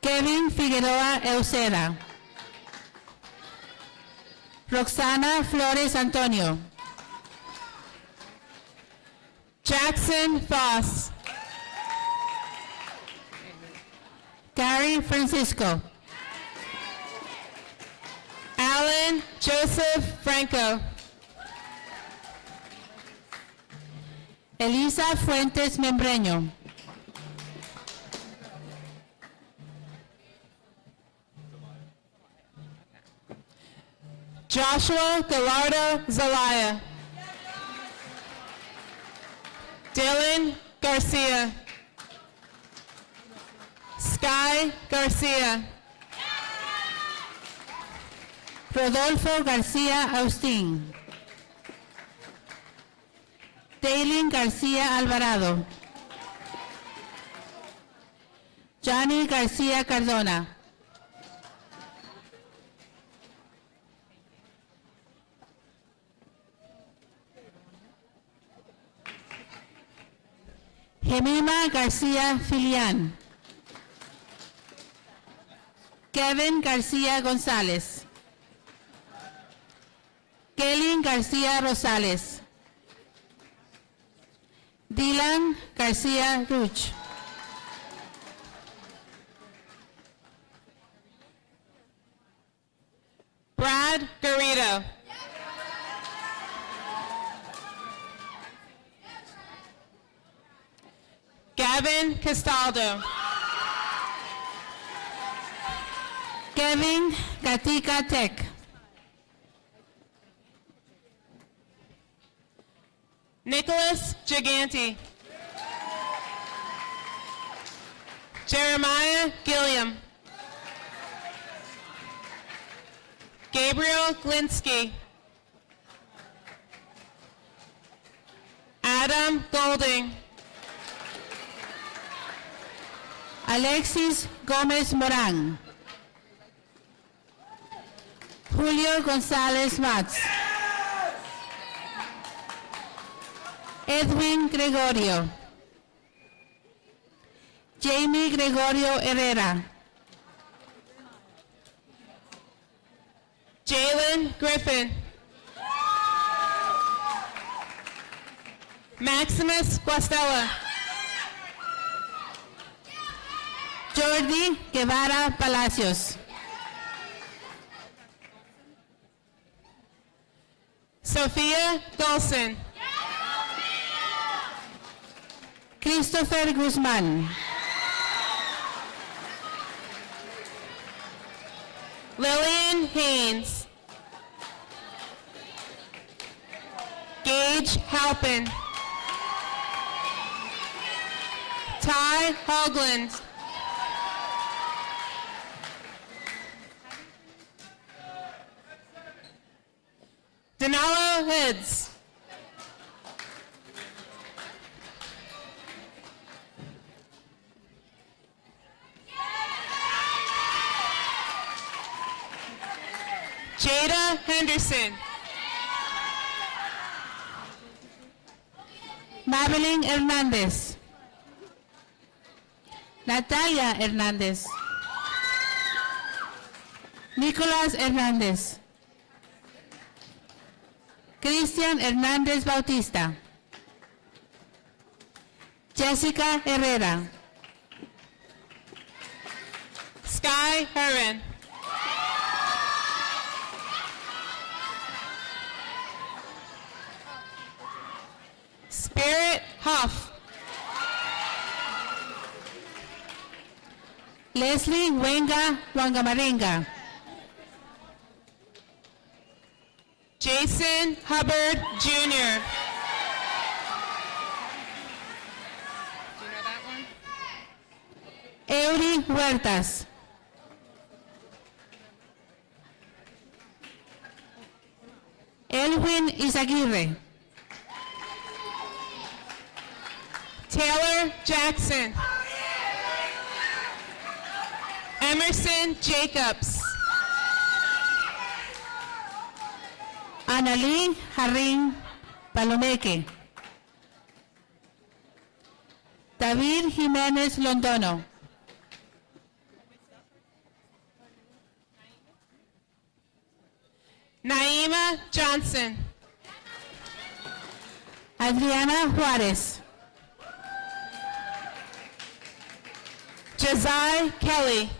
Kevin Figueroa Euseda. Roxana Flores Antonio. Jackson Foss. Gary Francisco. Alan Joseph Franco. Elisa Fuentes Membreño. Joshua Gallardo Zelaya. Dylan Garcia. Sky Garcia. Rodolfo García Austín. Daylin García Alvarado. Johnny García Cardona. Gemima García Filián. Kevin García González. Kelly García Rosales. Dylan García Ruch. Brad Garrido. Gavin Castaldo. Kevin Gatica Tech. Nicholas Giganti. Jeremiah Gilliam. Gabriel Glinsky. Adam Golding. Alexis Gómez Morán. Julio González Mats. Edwin Gregorio. Jamie Gregorio Herrera. Jalen Griffin. Maximus Guastella. Jordi Guevara Palacios. Sophia Golson. Christopher Guzmán. Lillian Haynes. Gage Halpin. Ty Hogland. Denalo Hids. Jada Henderson. Madeline Hernández. Natalia Hernández. Nicolás Hernández. Cristian Hernández Bautista. Jessica Herrera. Sky Herron. Spirit Huff. Leslie Wenga Wangamarenga. Jason Hubbard Jr. Eury Huertas. Elwin Izaguirre. Taylor Jackson. Emerson Jacobs. Annalyn Harín Palomeque. David Jiménez Londono. Naima Johnson. Adriana Juárez. Jazai Kelly.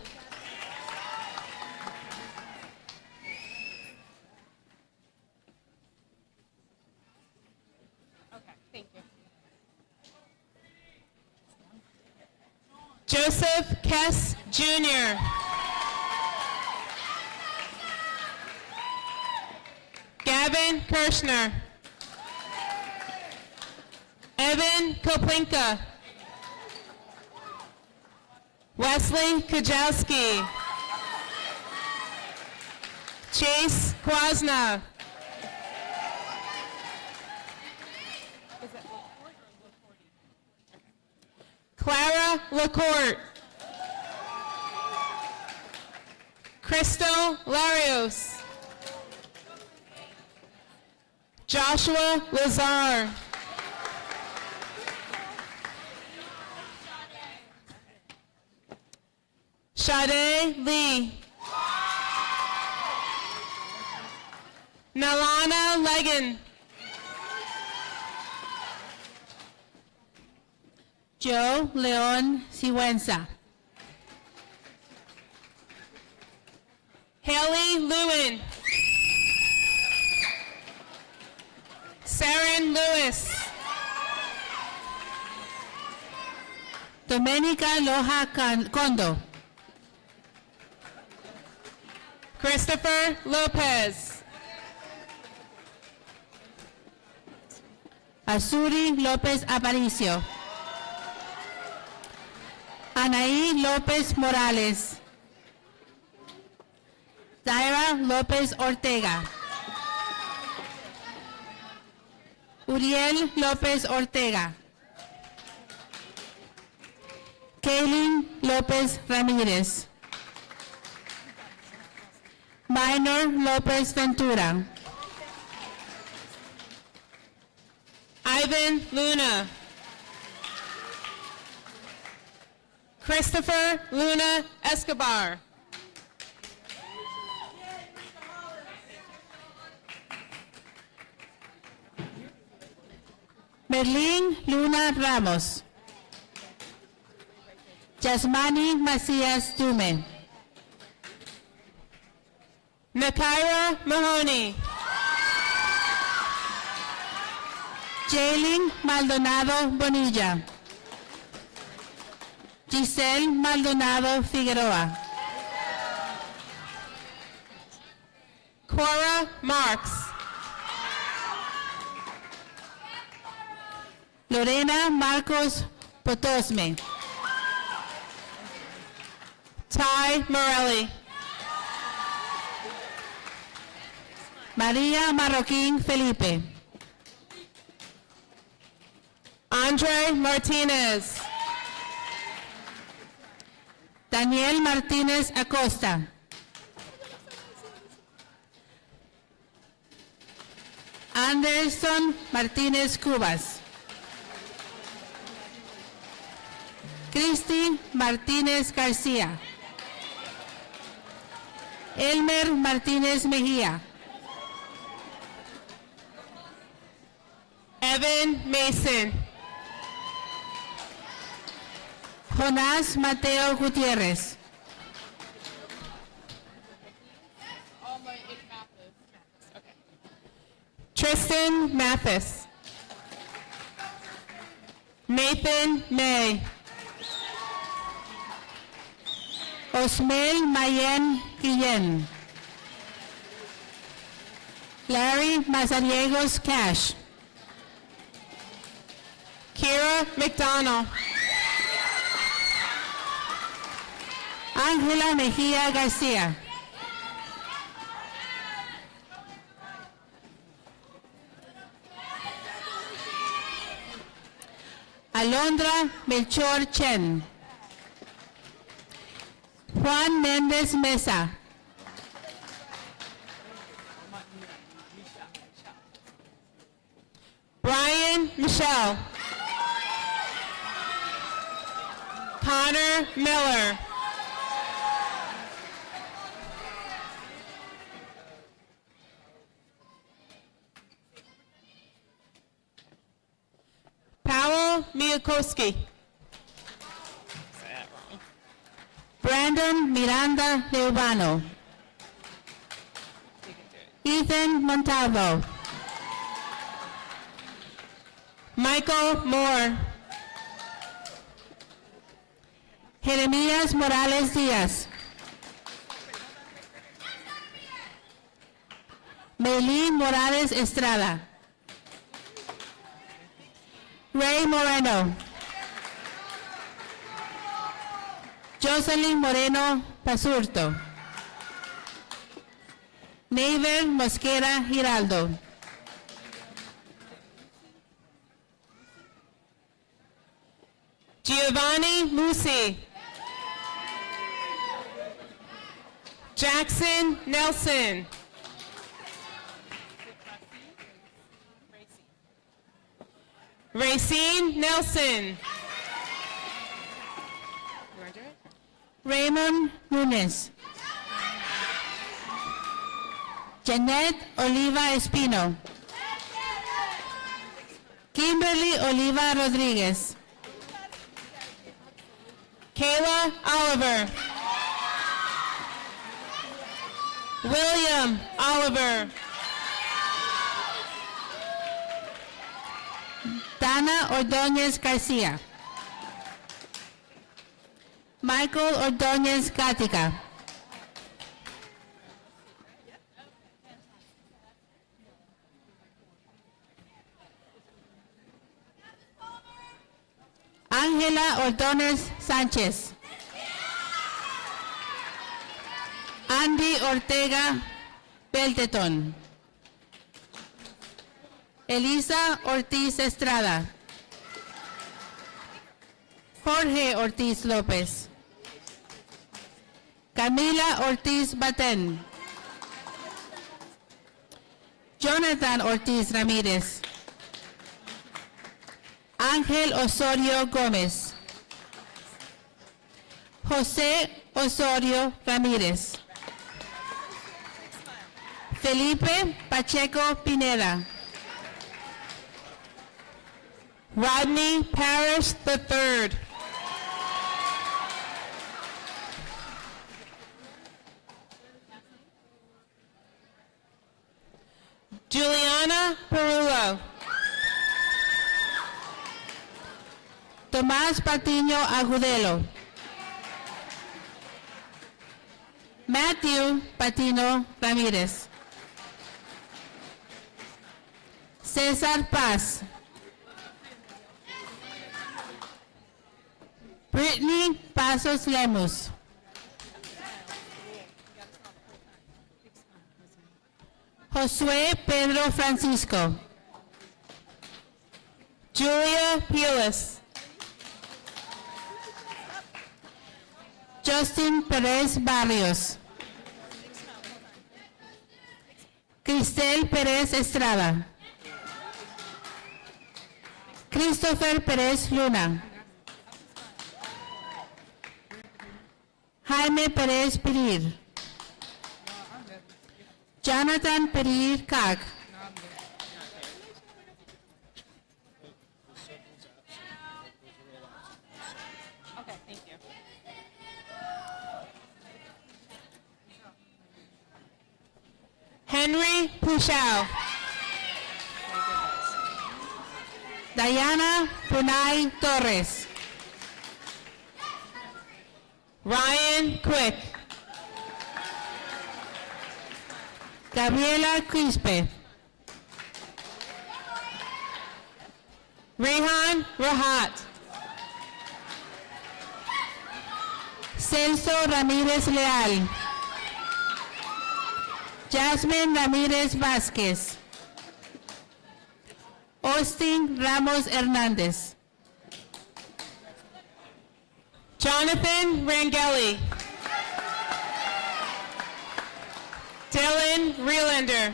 Joseph Kess Jr. Gavin Kirshner. Evan Koplinka. Wesley Kujowski. Chase Kwasna. Clara LaCourte. Crystal Larios. Joshua Lazar. Sade Lee. Nalana Legan. Joe León Sigüenza. Haley Lewin. Saren Lewis. Domenica Loja Condo. Christopher Lopez. Azuri López Aparicio. Anaí López Morales. Zaira López Ortega. Uriel López Ortega. Kaylin López Ramírez. Minor López Ventura. Ivan Luna. Christopher Luna Escobar. Merlín Luna Ramos. Yasmani Macías Dume. Nakaira Mahoney. Jaylin Maldonado Bonilla. Giselle Maldonado Figueroa. Cora Marks. Lorena Marcos Potosme. Ty Morelli. María Marroquín Felipe. Andre Martinez. Daniel Martínez Acosta. Anderson Martínez Cubas. Cristi Martínez García. Elmer Martínez Mejía. Evan Mason. Jonás Mateo Gutiérrez. Tristan Mathis. Nathan May. Osmel Mayen Guillén. Larry Mazariegos Cash. Kira McDonald. Ángela Mejía García. Alondra Melchor Chen. Juan Méndez Mesa. Brian Michelle. Connor Miller. Powell Miakowski. Brandon Miranda Leubano. Ethan Montalvo. Michael Moore. Jeremías Morales Díaz. Meilín Morales Estrada. Ray Moreno. Jocelyn Moreno Pasurto. Neiver Mosquera Giraldo. Giovanni Musi. Jackson Nelson. Racine Nelson. Raymond Nunes. Janet Oliva Espino. Kimberly Oliva Rodríguez. Kayla Oliver. William Oliver. Dana Ordóñez García. Michael Ordóñez Gatica. Ángela Ordóñez Sánchez. Andy Ortega Beltetón. Elisa Ortiz Estrada. Jorge Ortiz López. Camila Ortiz Batén. Jonathan Ortiz Ramírez. Ángel Osorio Gómez. José Osorio Ramírez. Felipe Pacheco Pineda. Rodney Parrish III. Juliana Perullo. Tomás Patiño Agudelo. Matthew Patino Ramírez. César Paz. Brittany Pasos Lemus. Josué Pedro Francisco. Julia Pelis. Justin Perez Barrios. Cristel Pérez Estrada. Christopher Pérez Luna. Jaime Pérez Pirir. Jonathan Pirir Cag. Henry Puchau. Diana Punay Torres. Ryan Quick. Gabriela Quispe. Rehan Rahat. Celso Ramírez Leal. Jasmine Ramírez Vázquez. Austin Ramos Hernández. Jonathan Rangeli. Dylan Reelander.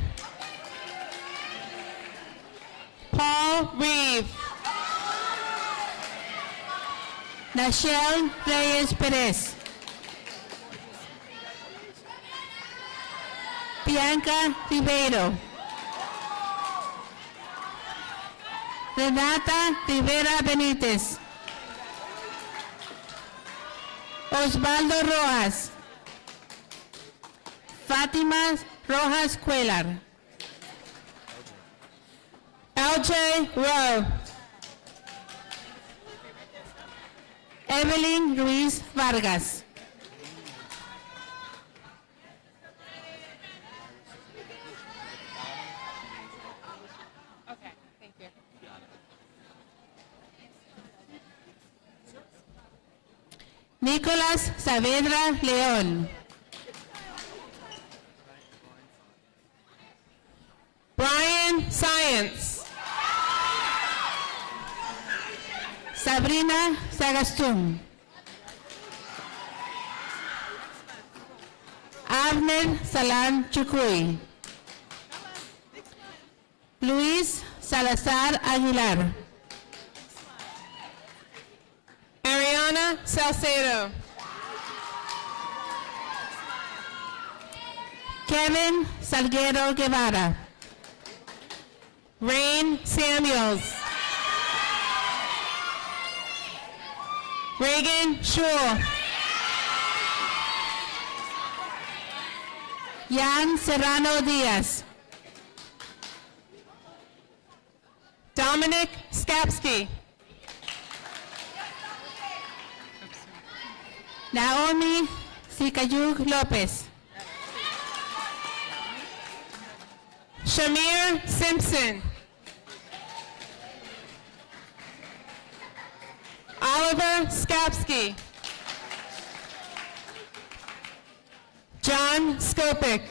Paul Reeve. Nachelle Reyes Pérez. Bianca Ribeiro. Renata Rivera Benítez. Osvaldo Rojas. Fátima Rojas Cuellar. LJ Rowe. Evelyn Ruiz Vargas. Okay, thank you. Nicolás Saavedra León. Brian Science. Sabrina Sagastún. Abner Salán Chucuy. Luis Salazar Aguilar. Ariana Salcedo. Kevin Salguero Guevara. Rain Samuels. Reagan Shule. Yan Serrano Díaz. Dominic Skapsky. Naomi Sicayug López. Shamir Simpson. Oliver Skapsky. John Skopik.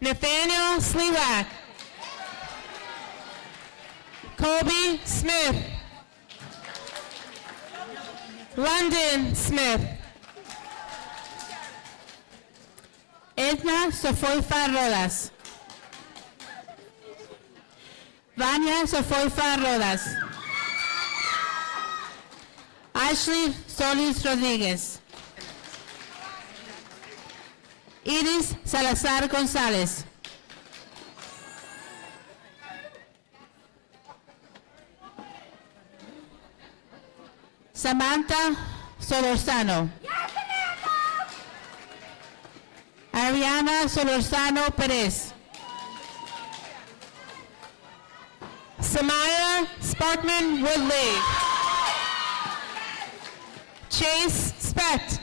Nathaniel Sliwak. Colby Smith. London Smith. Edna Sofoifa Rodas. Vania Sofoifa Rodas. Ashley Solis Rodríguez. Iris Salazar González. Samantha Solorzano. Ariana Solorzano Pérez. Samaya Sparkman Woodley. Chase Specht.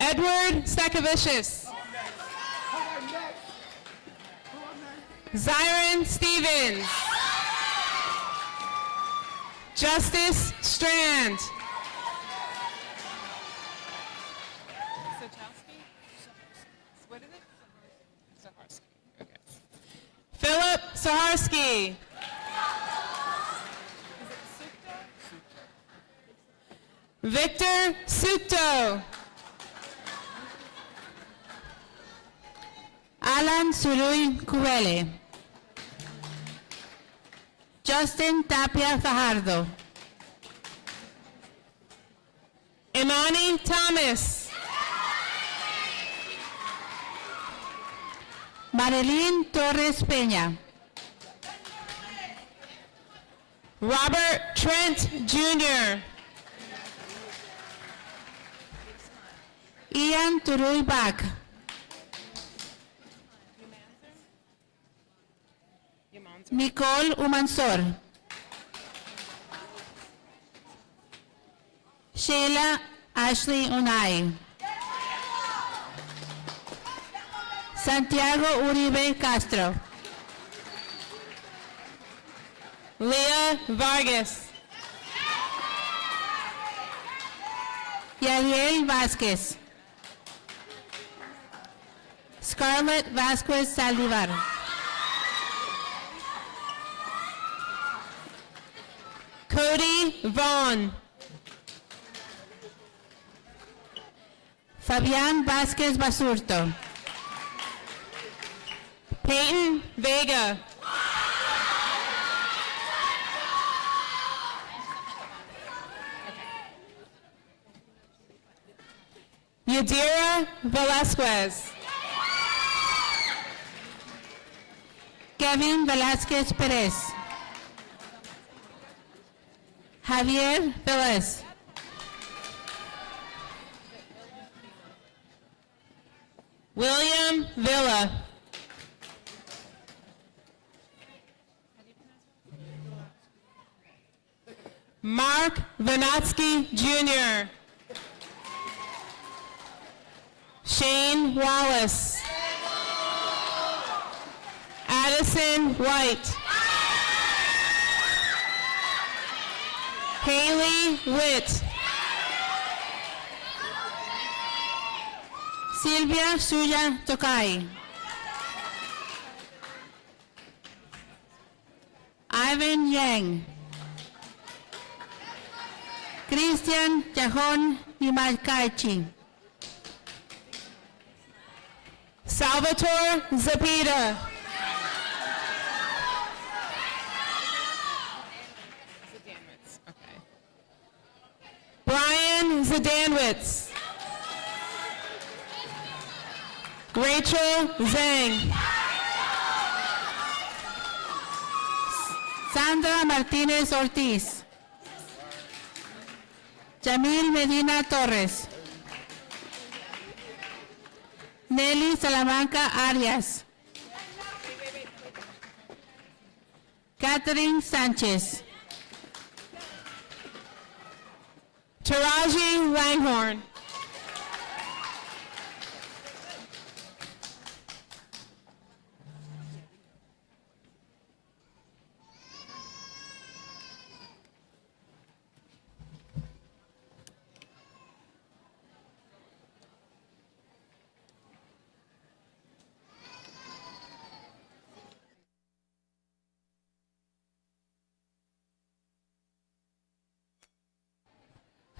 Edward Stakavicius. Zyron Stevens. Justice Strand. Philip Saharsky. Victor Suto. Alan Suluy Cubele. Justin Tapia Fajardo. Imani Thomas. Marilyn Torres Peña. Robert Trent Jr. Ian Turuy Bach. Nicole Umansor. Sheila Ashley Unay. Santiago Uribe Castro. Leah Vargas. Yadiel Vázquez. Scarlett Vázquez Saldivar. Cody Vaughn. Fabián Vázquez Basurto. Peyton Vega. Yadira Velasquez. Kevin Velázquez Pérez. Javier Velez. William Villa. Mark Vanatsky Jr. Shane Wallace. Addison White. Haley Witt. Silvia Suya Tokay. Ivan Yang. Christian Yajon Imalkaichi. Salvatore Zapita. Brian Zadanwitz. Rachel Zhang. Sandra Martínez Ortiz. Jamil Medina Torres. Nelly Salamanca Arias. Catherine Sánchez. Taraji Langhorn.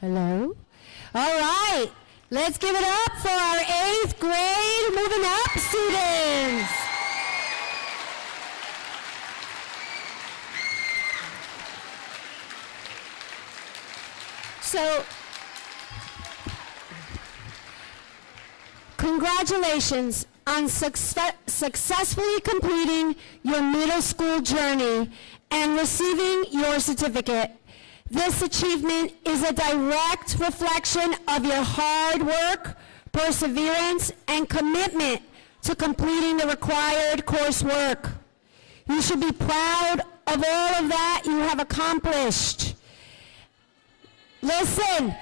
Hello? All right, let's give it up for our 8th grade moving up students. So, congratulations on successfully completing your middle school journey and receiving your certificate. This achievement is a direct reflection of your hard work, perseverance, and commitment to completing the required coursework. You should be proud of all of that you have accomplished. Listen,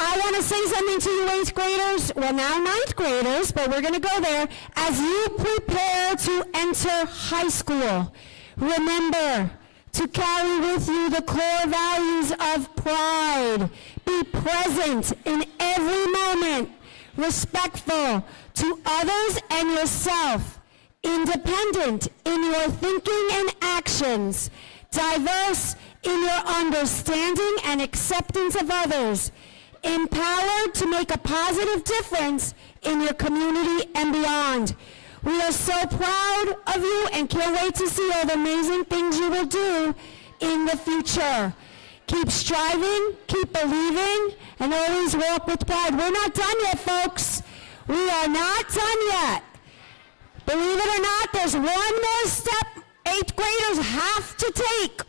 I want to say something to you 8th graders, well now 9th graders, but we're going to go there. As you prepare to enter high school, remember to carry with you the core values of pride. Be present in every moment, respectful to others and yourself, independent in your thinking and actions, diverse in your understanding and acceptance of others, empowered to make a positive difference in your community and beyond. We are so proud of you and can't wait to see all the amazing things you will do in the future. Keep striving, keep believing, and always walk with pride. We're not done yet, folks. We are not done yet. Believe it or not, there's one more step 8th graders have to take.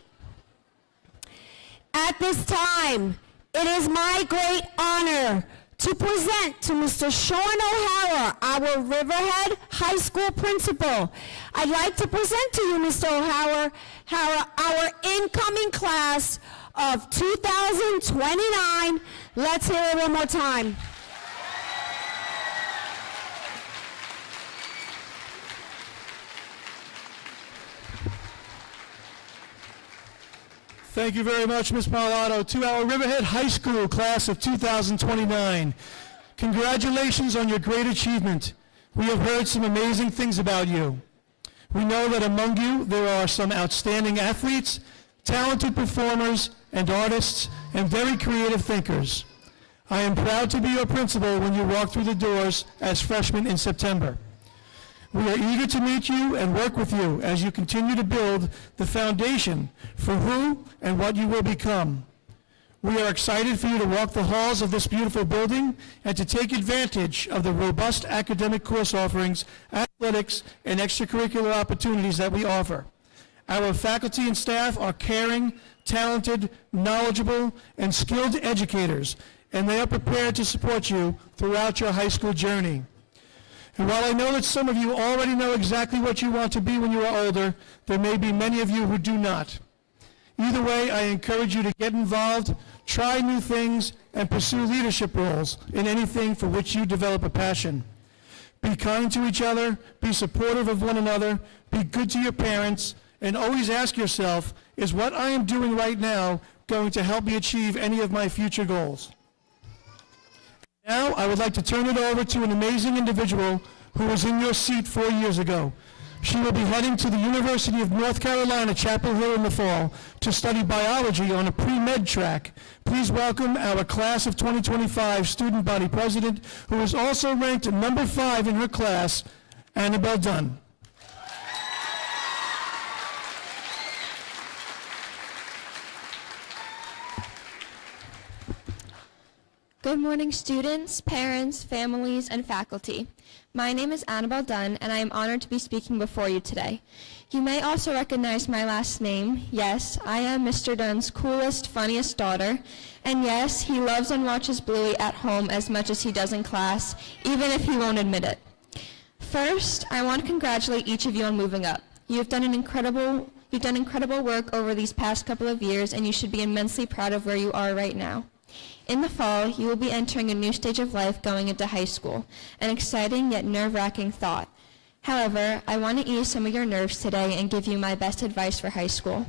At this time, it is my great honor to present to Mr. Sean O'Hara, our Riverhead High School principal. I'd like to present to you, Mr. O'Hara, our incoming class of 2029. Let's hear it one more time. Thank you very much, Ms. Parlato. To our Riverhead High School class of 2029, congratulations on your great achievement. We have heard some amazing things about you. We know that among you there are some outstanding athletes, talented performers and artists, and very creative thinkers. I am proud to be your principal when you walk through the doors as freshmen in September. We are eager to meet you and work with you as you continue to build the foundation for who and what you will become. We are excited for you to walk the halls of this beautiful building and to take advantage of the robust academic course offerings, athletics, and extracurricular opportunities that we offer. Our faculty and staff are caring, talented, knowledgeable, and skilled educators, and they are prepared to support you throughout your high school journey. And while I know that some of you already know exactly what you want to be when you are older, there may be many of you who do not. Either way, I encourage you to get involved, try new things, and pursue leadership roles in anything for which you develop a passion. Be kind to each other, be supportive of one another, be good to your parents, and always ask yourself, is what I am doing right now going to help me achieve any of my future goals? Now, I would like to turn it over to an amazing individual who was in your seat 4 years ago. She will be heading to the University of North Carolina, Chapel Hill in the fall to study biology on a pre-med track. Please welcome our class of 2025 student body president, who is also ranked number 5 in her class, Annabelle Dunn. Good morning, students, parents, families, and faculty. My name is Annabelle Dunn, and I am honored to be speaking before you today. You may also recognize my last name. Yes, I am Mr. Dunn's coolest, funniest daughter. And yes, he loves and watches Bluey at home as much as he does in class, even if he won't admit it. First, I want to congratulate each of you on moving up. You've done incredible work over these past couple of years, and you should be immensely proud of where you are right now. In the fall, you will be entering a new stage of life going into high school, an exciting yet nerve-wracking thought. However, I want to ease some of your nerves today and give you my best advice for high school.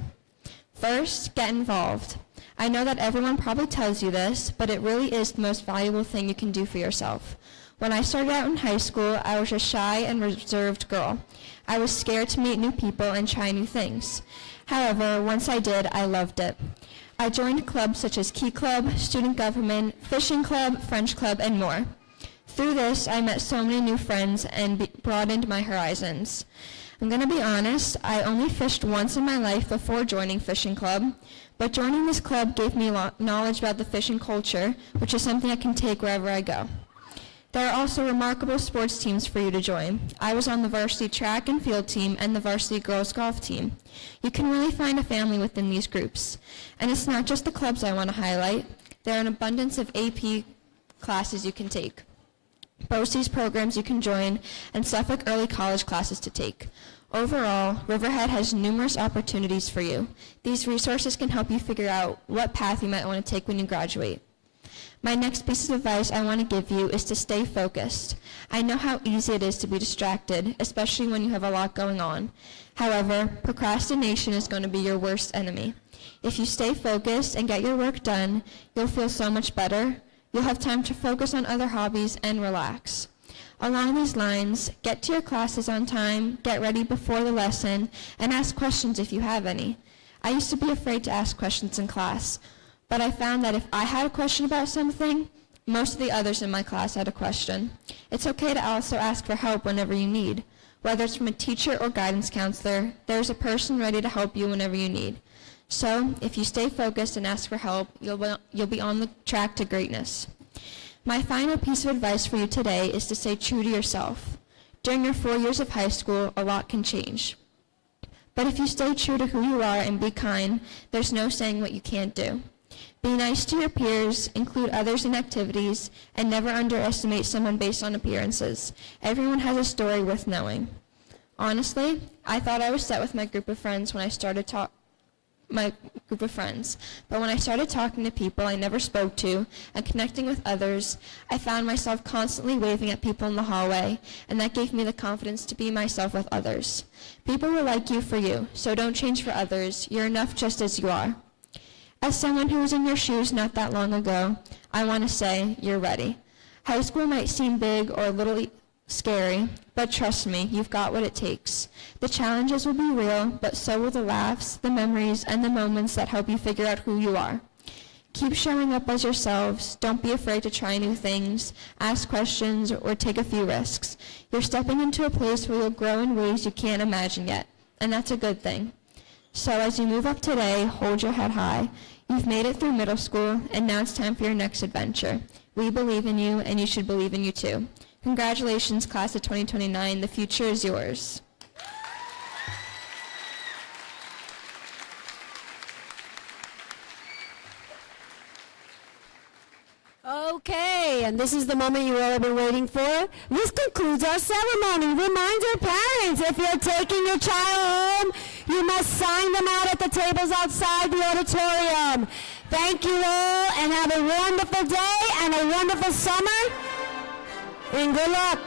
First, get involved. I know that everyone probably tells you this, but it really is the most valuable thing you can do for yourself. When I started out in high school, I was a shy and reserved girl. I was scared to meet new people and try new things. However, once I did, I loved it. I joined clubs such as Key Club, Student Government, Fishing Club, French Club, and more. Through this, I met so many new friends and broadened my horizons. I'm going to be honest, I only fished once in my life before joining Fishing Club, but joining this club gave me knowledge about the fishing culture, which is something I can take wherever I go. There are also remarkable sports teams for you to join. I was on the varsity track and field team and the varsity girls golf team. You can really find a family within these groups. And it's not just the clubs I want to highlight. There are an abundance of AP classes you can take, BOCES programs you can join, and Suffolk early college classes to take. Overall, Riverhead has numerous opportunities for you. These resources can help you figure out what path you might want to take when you graduate. My next piece of advice I want to give you is to stay focused. I know how easy it is to be distracted, especially when you have a lot going on. However, procrastination is going to be your worst enemy. If you stay focused and get your work done, you'll feel so much better. You'll have time to focus on other hobbies and relax. Along these lines, get to your classes on time, get ready before the lesson, and ask questions if you have any. I used to be afraid to ask questions in class, but I found that if I had a question about something, most of the others in my class had a question. It's okay to also ask for help whenever you need. Whether it's from a teacher or guidance counselor, there's a person ready to help you whenever you need. So, if you stay focused and ask for help, you'll be on the track to greatness. My final piece of advice for you today is to stay true to yourself. During your 4 years of high school, a lot can change. But if you stay true to who you are and be kind, there's no saying what you can't do. Be nice to your peers, include others in activities, and never underestimate someone based on appearances. Everyone has a story worth knowing. Honestly, I thought I was set with my group of friends when I started but when I started talking to people I never spoke to and connecting with others, I found myself constantly waving at people in the hallway, and that gave me the confidence to be myself with others. People will like you for you, so don't change for others. You're enough just as you are. As someone who was in your shoes not that long ago, I want to say you're ready. High school might seem big or a little scary, but trust me, you've got what it takes. The challenges will be real, but so will the laughs, the memories, and the moments that help you figure out who you are. Keep showing up as yourselves. Don't be afraid to try new things, ask questions, or take a few risks. You're stepping into a place where you'll grow in ways you can't imagine yet, and that's a good thing. So as you move up today, hold your head high. You've made it through middle school, and now it's time for your next adventure. We believe in you, and you should believe in you too. Congratulations, class of 2029. The future is yours. Okay, and this is the moment you all have been waiting for. This concludes our ceremony. Reminder, parents, if you're taking your child home, you must sign them out at the tables outside the auditorium. Thank you all, and have a wonderful day and a wonderful summer, and good luck.